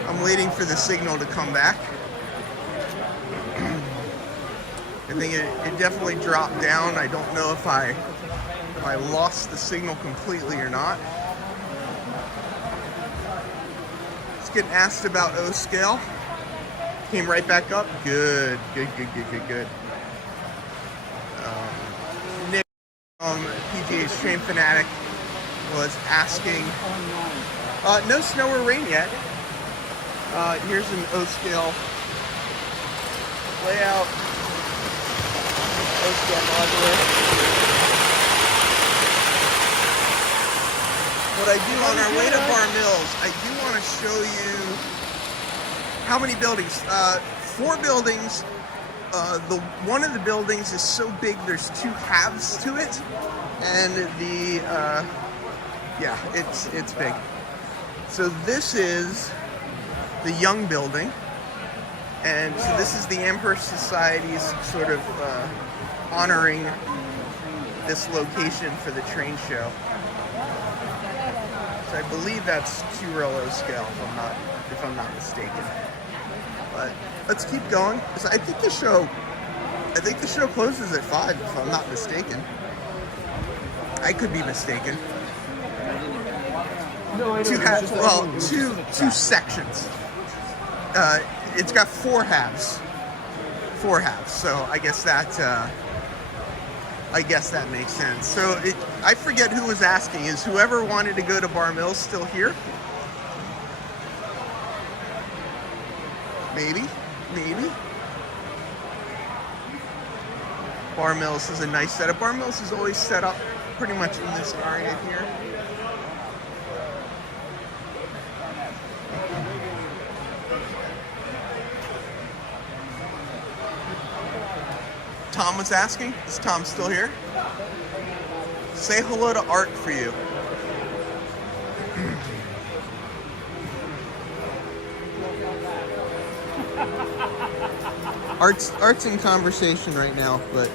I'm waiting for the signal to come back. I think it definitely dropped down. I don't know if I lost the signal completely or not. Let's get asked about O scale. Came right back up. Good. Nick from PGA's Train Fanatic was asking. No snow or rain yet. Here's an O scale layout. O scale modular. What I do on our way to Bar Mills, I do want to show you how many buildings. 4 buildings. One of the buildings is so big there's 2 halves to it, and yeah, it's big. So this is the Young Building, and so this is the Amherst Society's sort of honoring this location for the train show. So I believe that's 2 row O scale, if I'm not mistaken. But let's keep going. So I think the show closes at 5, if I'm not mistaken. I could be mistaken. No, I know. Two sections. It's got 4 halves. 4 halves. So I guess that makes sense. So I forget who was asking. Is whoever wanted to go to Bar Mills still here? Maybe. Bar Mills is a nice setup. Bar Mills is always set up pretty much in this area here. Tom was asking. Is Tom still here? Say hello to Art for you. Art's in conversation right now, but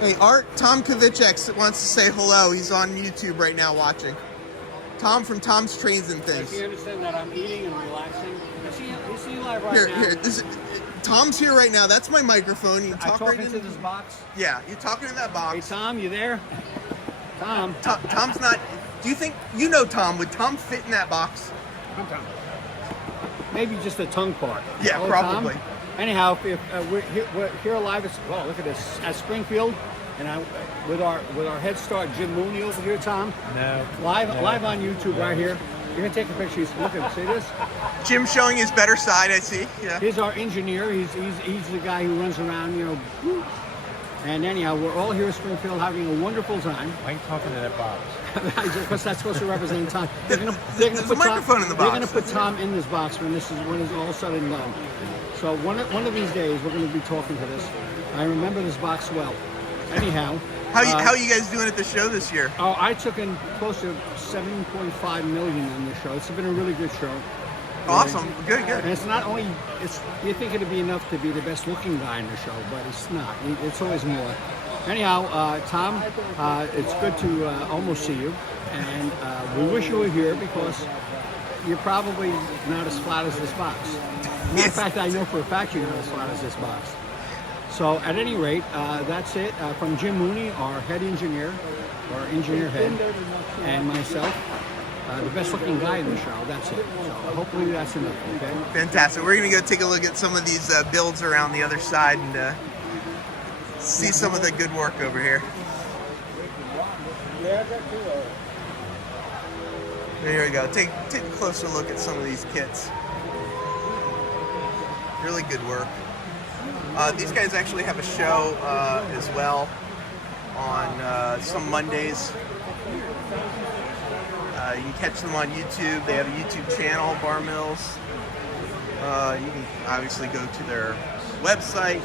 hey, Art, Tom Kovichek wants to say hello. He's on YouTube right now watching. Tom from Tom's Trains and Things. Does he understand that I'm eating and relaxing? Is he live right now? Here. Tom's here right now. That's my microphone. You I talk talk right into this box? Yeah, you're talking in that box. Hey, Tom, you there? Tom. Tom's not. Do you think you know Tom? Would Tom fit in that box? I'm Tom. Maybe just the tongue part. Yeah, Hello, probably. Tom? Anyhow, if we're here live. Well, look at this at Springfield, and with our head start Jim Mooney over here, Tom. No. Live on YouTube right here. You're gonna take a picture. Look at see this. Jim showing his better side. I see. Yeah. Here's our engineer. He's the guy who runs around, And anyhow, we're all here at Springfield having a wonderful time. Why are you talking to that box? Because that's supposed to represent Tom. There's a microphone in the box. They're going to put Tom in this box when it's all said and done. So one of these days we're going to be talking to this. I remember this box well. Anyhow, how are you guys doing at the show this year? Oh, I took in close to 7.5 million on this show. It's been a really good show. Awesome, good. And it's not only you think it'd be enough to be the best looking guy in the show, but it's not. It's always more. Anyhow, Tom, it's good to almost see you, and we wish you were here because you're probably not as flat as this box. Matter of fact, I know for a fact you're not as flat as this box. So at any rate, that's it from Jim Mooney, our head engineer, or engineer head, and myself. The best looking guy in the show, that's it. So hopefully that's enough, okay? Fantastic. We're going to go take a look at some of these builds around the other side and see some of the good work over here. There we go. Take a closer look at some of these kits. Really good work. These guys actually have a show as well on some Mondays. You can catch them on YouTube. They have a YouTube channel, Bar Mills. You can obviously go to their website.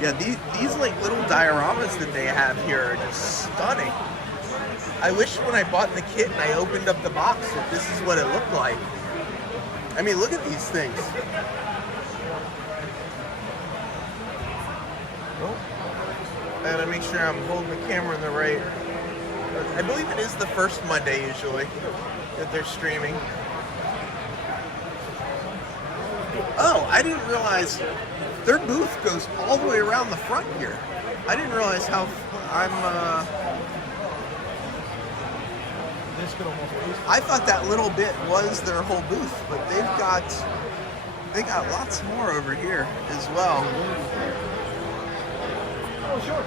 Yeah, these like little dioramas that they have here are just stunning. I wish when I bought the kit and I opened up the box that this is what it looked like. I mean, look at these things. I gotta make sure I'm holding the camera in the right. I believe it is the first Monday usually that they're streaming. Oh, I didn't realize their booth goes all the way around the front here. I didn't realize how I thought that little bit was their whole booth, but they got lots more over here as well. Oh, sure.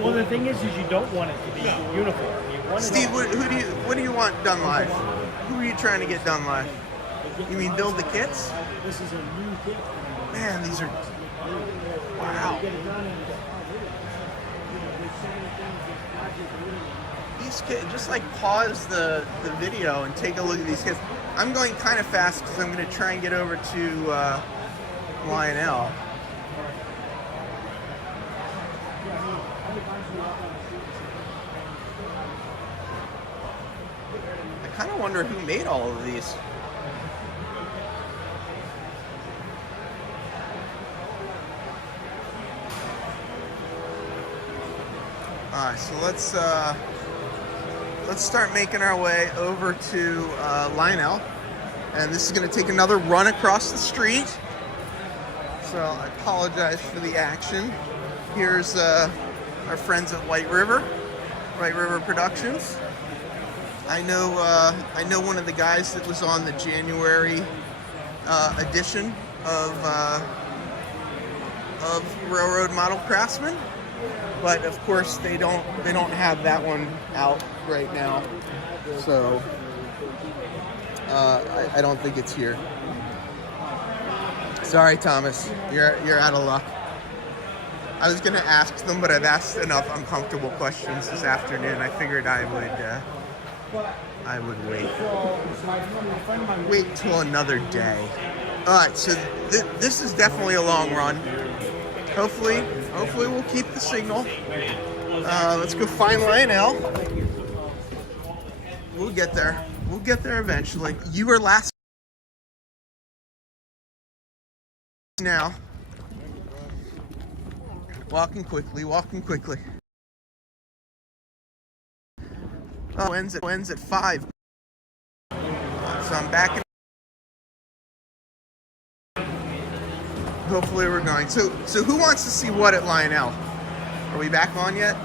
Well, the thing is you don't want it to be uniform. You want Steve, what do you want done live? Who are you trying to get done live? You mean build the kits? This is a new kit. Man, these are wow. These kits, just like pause the video and take a look at these kits. I'm going kind of fast because I'm going to try and get over to Lionel. I kind of wonder who made all of these. So let's start making our way over to Lionel, and this is going to take another run across the street. So I apologize for the action. Here's our friends at White River Productions. I know one of the guys that was on the January edition of Railroad Model Craftsman, but of course they don't have that one out right now, so I don't think it's here. Sorry, Thomas, you're out of luck. I was gonna ask them, but I've asked enough uncomfortable questions this afternoon. I figured I would wait till another day. All right, so this is definitely a long run. Hopefully we'll keep the signal. Let's go find Lionel. We'll get there. We'll get there eventually. You were last now. Walking quickly. Oh, ends at 5. So I'm back in. Hopefully we're going. So who wants to see what at Lionel? Are we back on yet?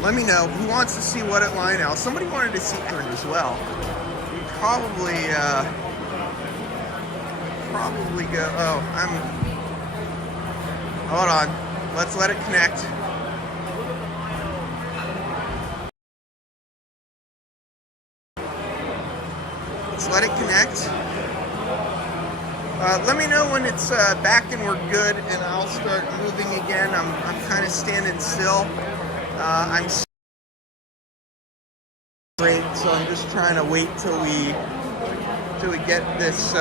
Let me know who wants to see what at Lionel. Somebody wanted to see Edgerly as well. Probably go. Oh, hold on. Let's let it connect. Let's let it connect. Let me know when it's back and we're good, and I'll start moving again. I'm kind of standing still. I'm great, so I'm just trying to wait till we get this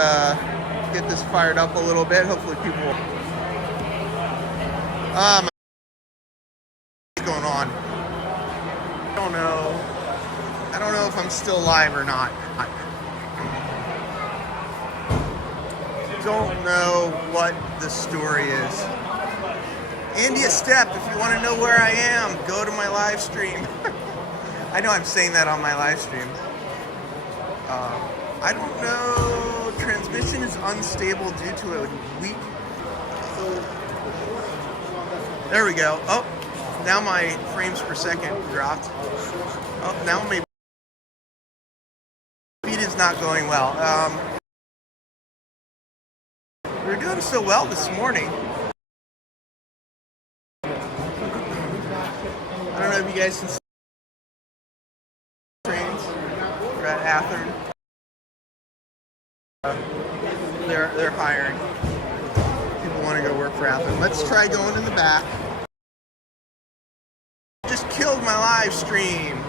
fired up a little bit. Hopefully people. What's going on? I don't know if I'm still live or not. Don't know what the story is. Andy a step, if you want to know where I am, go to my live stream. I know I'm saying that on my live stream. I don't know. Transmission is unstable due to a weak. There we go. Oh, now my frames per second dropped. Oh, now maybe speed is not going well. We're doing so well this morning. I don't know if you guys can see trains. We're at Athern. They're hiring. People want to go work for Athern. Let's try going in the back. Just killed my live stream.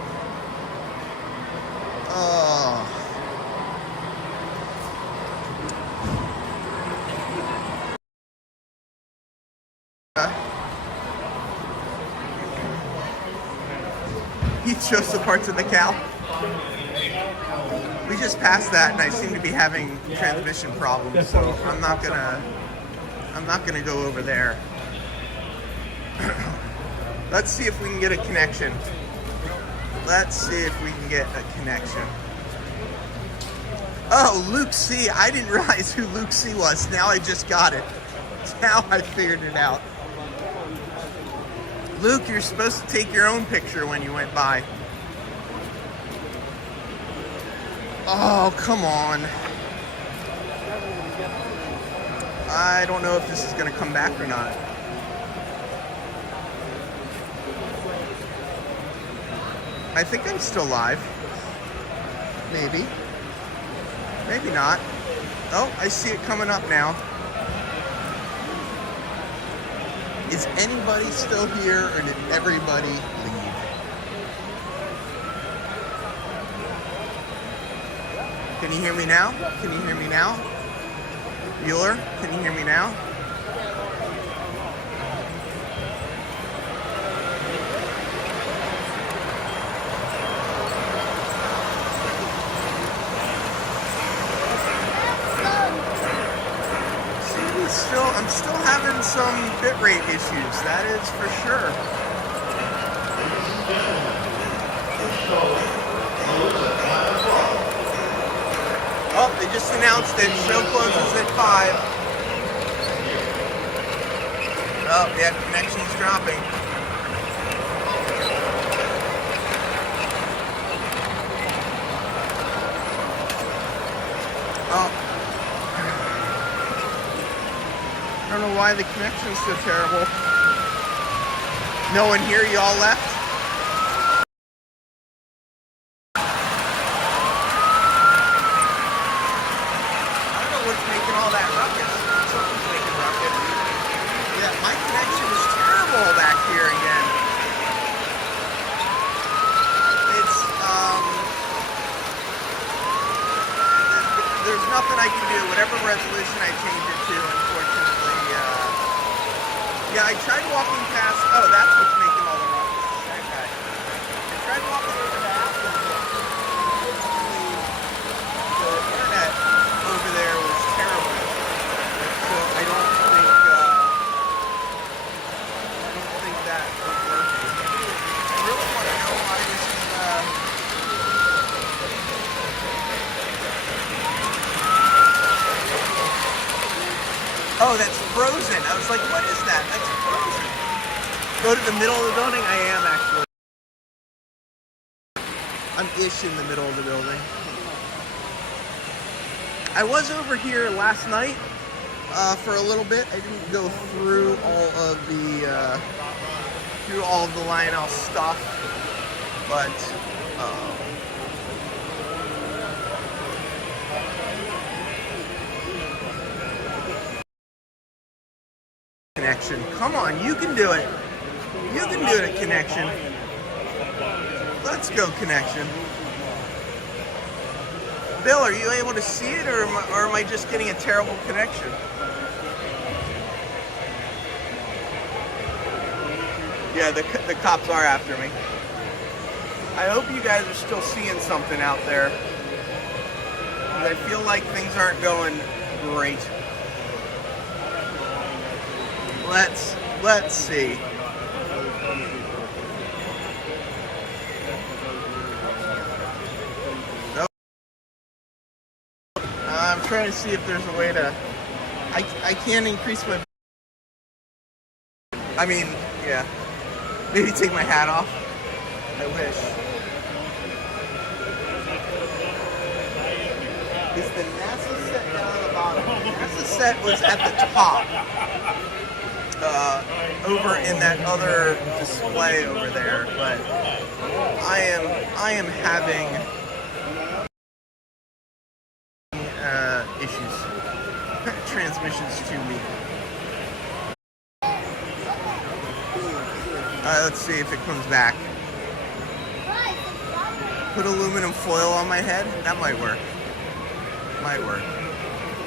Oh. He chose the parts of the cow. We just passed that, and I seem to be having transmission problems, so I'm not gonna go over there. Let's see if we can get a connection. Oh, Luke C. I didn't realize who Luke C. was. Now I just got it. Now I figured it out. Luke, you're supposed to take your own picture when you went by. Oh, come on. I don't know if this is going to come back or not. I think I'm still live. Maybe. Maybe not. Oh, I see it coming up now. Is anybody still here, or did everybody leave? Can you hear me now? Can you hear me now? Bueller, can you hear me now? I'm still having some bit heart rate issues, that is for sure. Oh, they just announced it. Show closes at 5. Oh, yeah, connection's dropping. Oh. I don't know why the connection's so terrible. No one here, you all left? Nothing I can do, whatever resolution I change it to, unfortunately. Yeah, I tried walking past, oh, that's what's making all the ruckus. That guy. I tried walking over to Apple, unfortunately, the internet over there was terrible. So I don't think that was working. I really want to know why this is, oh, that's frozen. I was like, what is that? That's frozen. Go to the middle of the building? I am, actually. I'm ish in the middle of the building. I was over here last night for a little bit. I didn't go through all of the Lionel stuff, but Connection. Come on, you can do it. You can do it, Connection. Let's go, Connection. Bill, are you able to see it, or am I just getting a terrible connection? Yeah, the cops are after me. I hope you guys are still seeing something out there. I feel like things aren't going great. Let's see. Nope. I'm trying to see if there's a way to. I can't increase my. I mean, yeah. Maybe take my hat off. I wish. Is the NASA set down on the bottom? The NASA set was at the top. Over in that other display over there, but I am having issues. Transmission's too weak. Let's see if it comes back. Put aluminum foil on my head. That might work. Might work.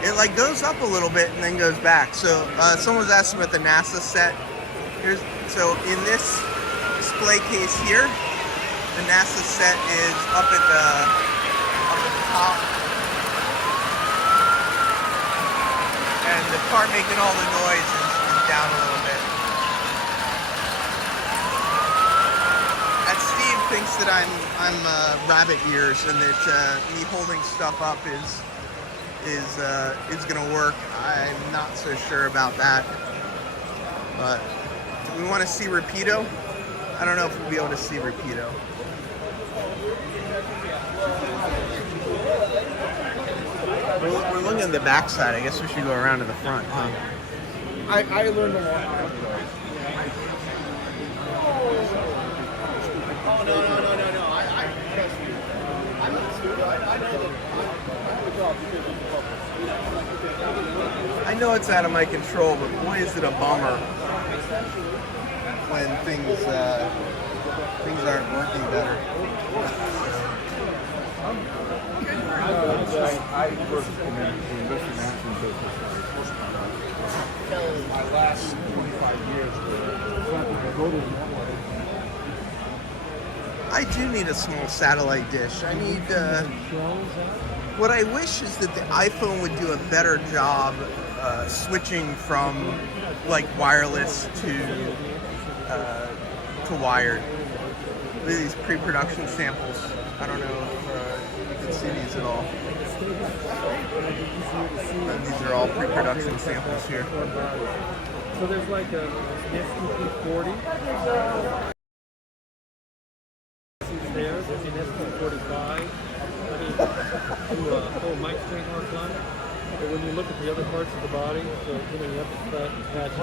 It like goes up a little bit and then goes back. So someone was asking about the NASA set. So in this display case here, the NASA set is up at the top, and the part making all the noise is down a little bit. And Steve thinks that I'm rabbit ears, and that me holding stuff up is gonna work. I'm not so sure about that, but do we want to see Rapido? I don't know if we'll be able to see Rapido. We're looking at the back side. I guess we should go around to the front, huh? I learned a lot. Oh, no. I trust you. I'm not stupid. I know that. I know it's out of my control, but boy, is it a bummer when things aren't working better. I worked in the investment management business. My last 25 years I do need a small satellite dish. I need. What I wish is that the iPhone would do a better job switching from like wireless to wired. Look at these pre-production samples. I don't know if you can see these at all. These are all pre-production samples here. So there's like a STP40. There's an STP45. Oh, mic straight arc line. But when you look at the other parts of the body, so you have to patch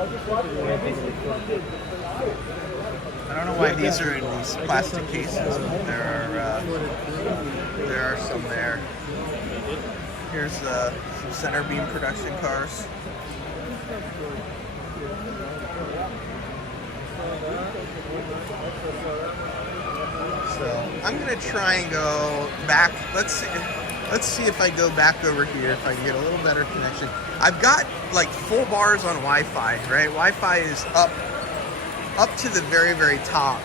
it. I don't know why these are in these plastic cases, but there are some there. Here's some center beam production cars. So I'm gonna try and go back. Let's see if I go back over here, if I can get a little better connection. I've got like full bars on Wi-Fi, right? Wi-Fi is up to the very, very top,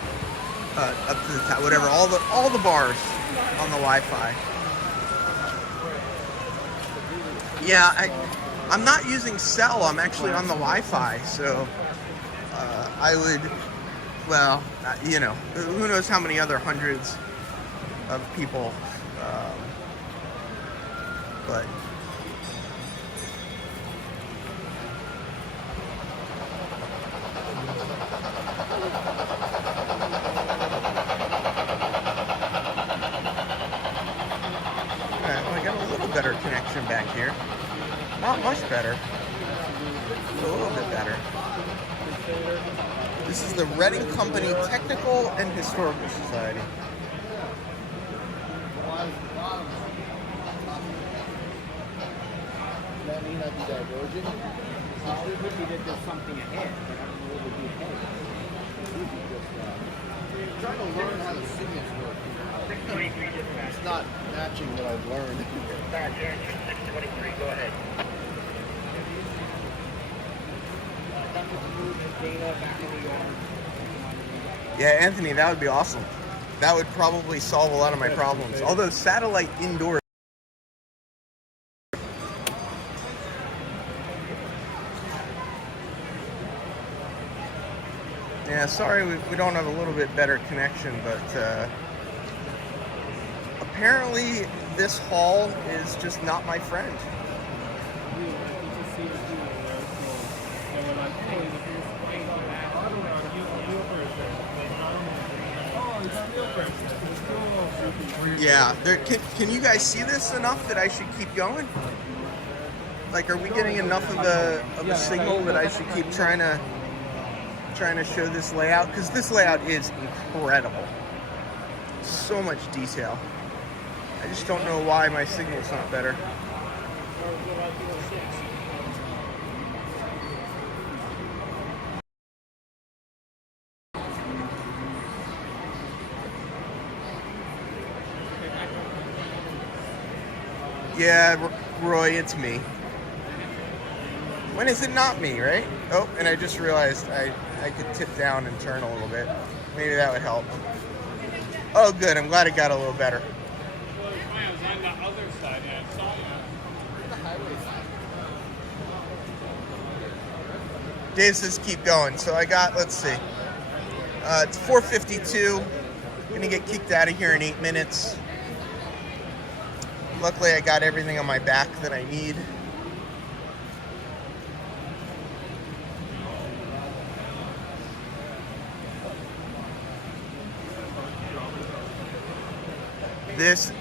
up to the top, whatever. All the bars on the Wi-Fi. Yeah, I'm not using cell. I'm actually on the Wi-Fi, so I would. Well, you know, who knows how many other hundreds of people, but I got a little better connection back here. Not much better. A little bit better. This is the Reading Company Technical and Historical Society. That may not be divergent. It would be that there's something ahead, but I don't know what would be ahead. It would be just trying to learn how the signals work. It's not matching what I've learned. Back here, 623, go ahead. Yeah, Anthony, that would be awesome. That would probably solve a lot of my problems. Although satellite indoors. Yeah, sorry we don't have a little bit better connection, but apparently this hall is just not my friend. Yeah, can you guys see this enough that I should keep going? Like, are we getting enough of a signal that I should keep trying to show this layout? Because this layout is incredible. So much detail. I just don't know why my signal's not better. Yeah, Roy, it's me. When is it not me, right? Oh, and I just realized I could tip down and turn a little bit. Maybe that would help. Oh, good. I'm glad it got a little better. Dave says keep going. So I got, let's see. It's 4:52. Gonna get kicked out of here in 8 minutes. Luckily, I got everything on my back that I need. This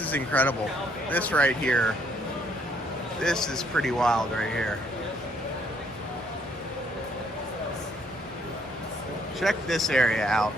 is incredible. This right here. This is pretty wild right here. Check this area out.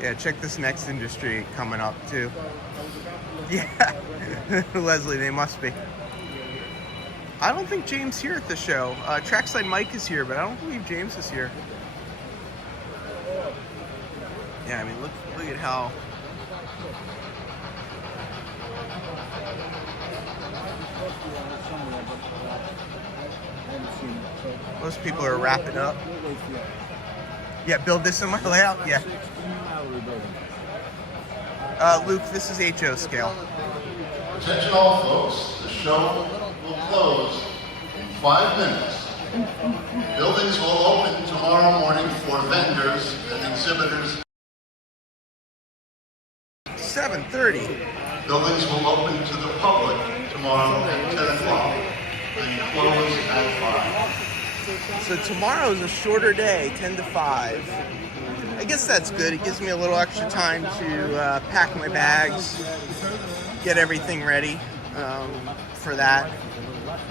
Yeah, check this next industry coming up too. Yeah, Leslie, they must be. I don't think James here at the show. Trackside Mike is here, but I don't believe James is here. Yeah, I mean, look at how. Most people are wrapping up. Yeah, build this in my layout. Yeah. Luke, this is HO scale. Attention all folks, the show will close in 5 minutes. Buildings will open tomorrow morning for vendors and exhibitors. 7:30. Buildings will open to the public tomorrow at 10 o'clock and close at 5. So tomorrow is a shorter day, 10 to 5. I guess that's good. It gives me a little extra time to pack my bags, get everything ready for that.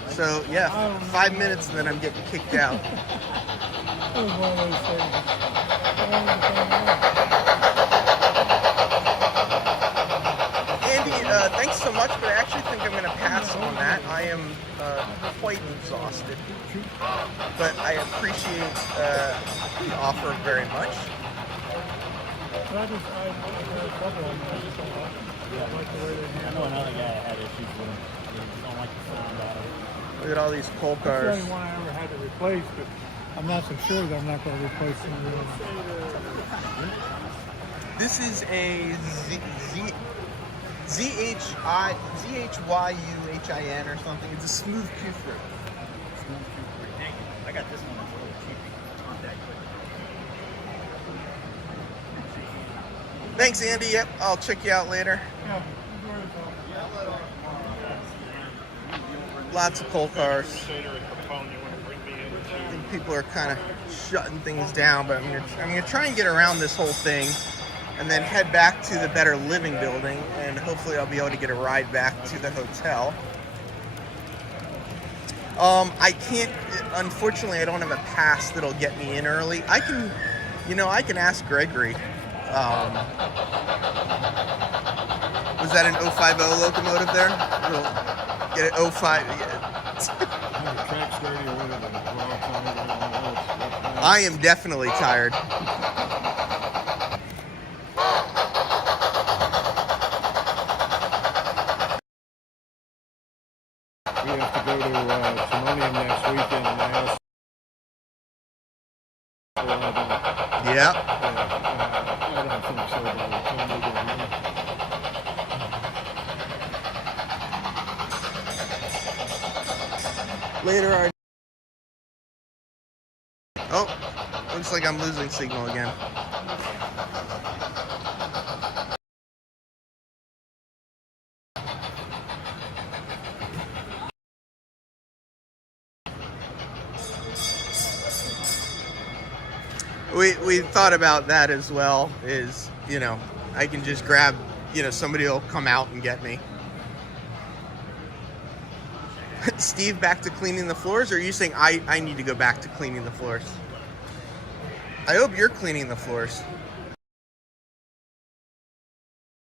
So yeah, 5 minutes and then I'm getting kicked out. Andy, thanks so much, but I actually think I'm going to pass on that. I am quite exhausted, but I appreciate the offer very much. I know another guy had issues with him. He don't like the sound out of it. Look at all these coal cars. That's the only one I ever had to replace, but I'm not so sure that I'm not going to replace them. This is a ZHYUHIN or something. It's a smooth Q-fruit. I got this one that's a little cheapy. Not that quick. Thanks, Andy. Yep, I'll check you out later. Lots of coal cars. I think people are kind of shutting things down, but I'm gonna try and get around this whole thing and then head back to the Better Living building, and hopefully I'll be able to get a ride back to the hotel. I can't, unfortunately, I don't have a pass that'll get me in early. I can ask Gregory. Was that an 050 locomotive there? We'll get it 05. I am definitely tired. We have to go to Timonium next weekend and ask. Yeah. I don't think so, but we can Later, oh, looks like I'm losing signal again. We thought about that as well, is, I can just grab, somebody will come out and get me. Steve, back to cleaning the floors, or are you saying I need to go back to cleaning the floors? I hope you're cleaning the floors.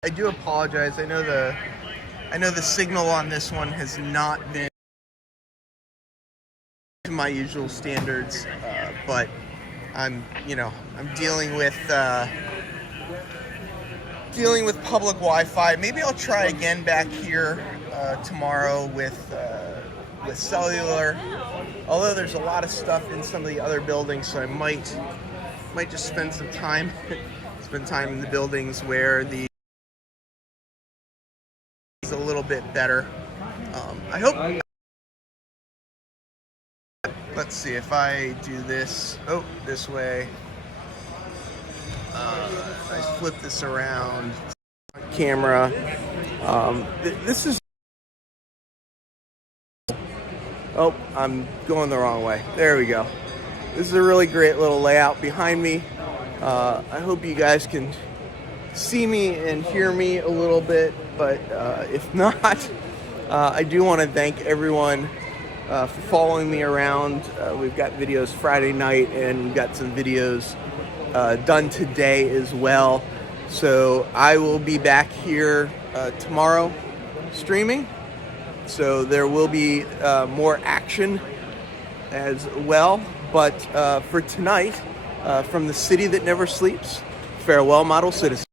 I do apologize. I know the signal on this one has not been to my usual standards, but I'm dealing with public Wi-Fi. Maybe I'll try again back here tomorrow with cellular. Although there's a lot of stuff in some of the other buildings, so I might just spend some time in the buildings where the is a little bit better. I hope. Let's see if I do this. Oh, this way. If I flip this around. Camera. This is. Oh, I'm going the wrong way. There we go. This is a really great little layout behind me. I hope you guys can see me and hear me a little bit, but if not, I do want to thank everyone for following me around. We've got videos Friday night, and we've got some videos done today as well. So I will be back here tomorrow streaming. So there will be more action as well. But for tonight, from the city that never sleeps, farewell, model citizen.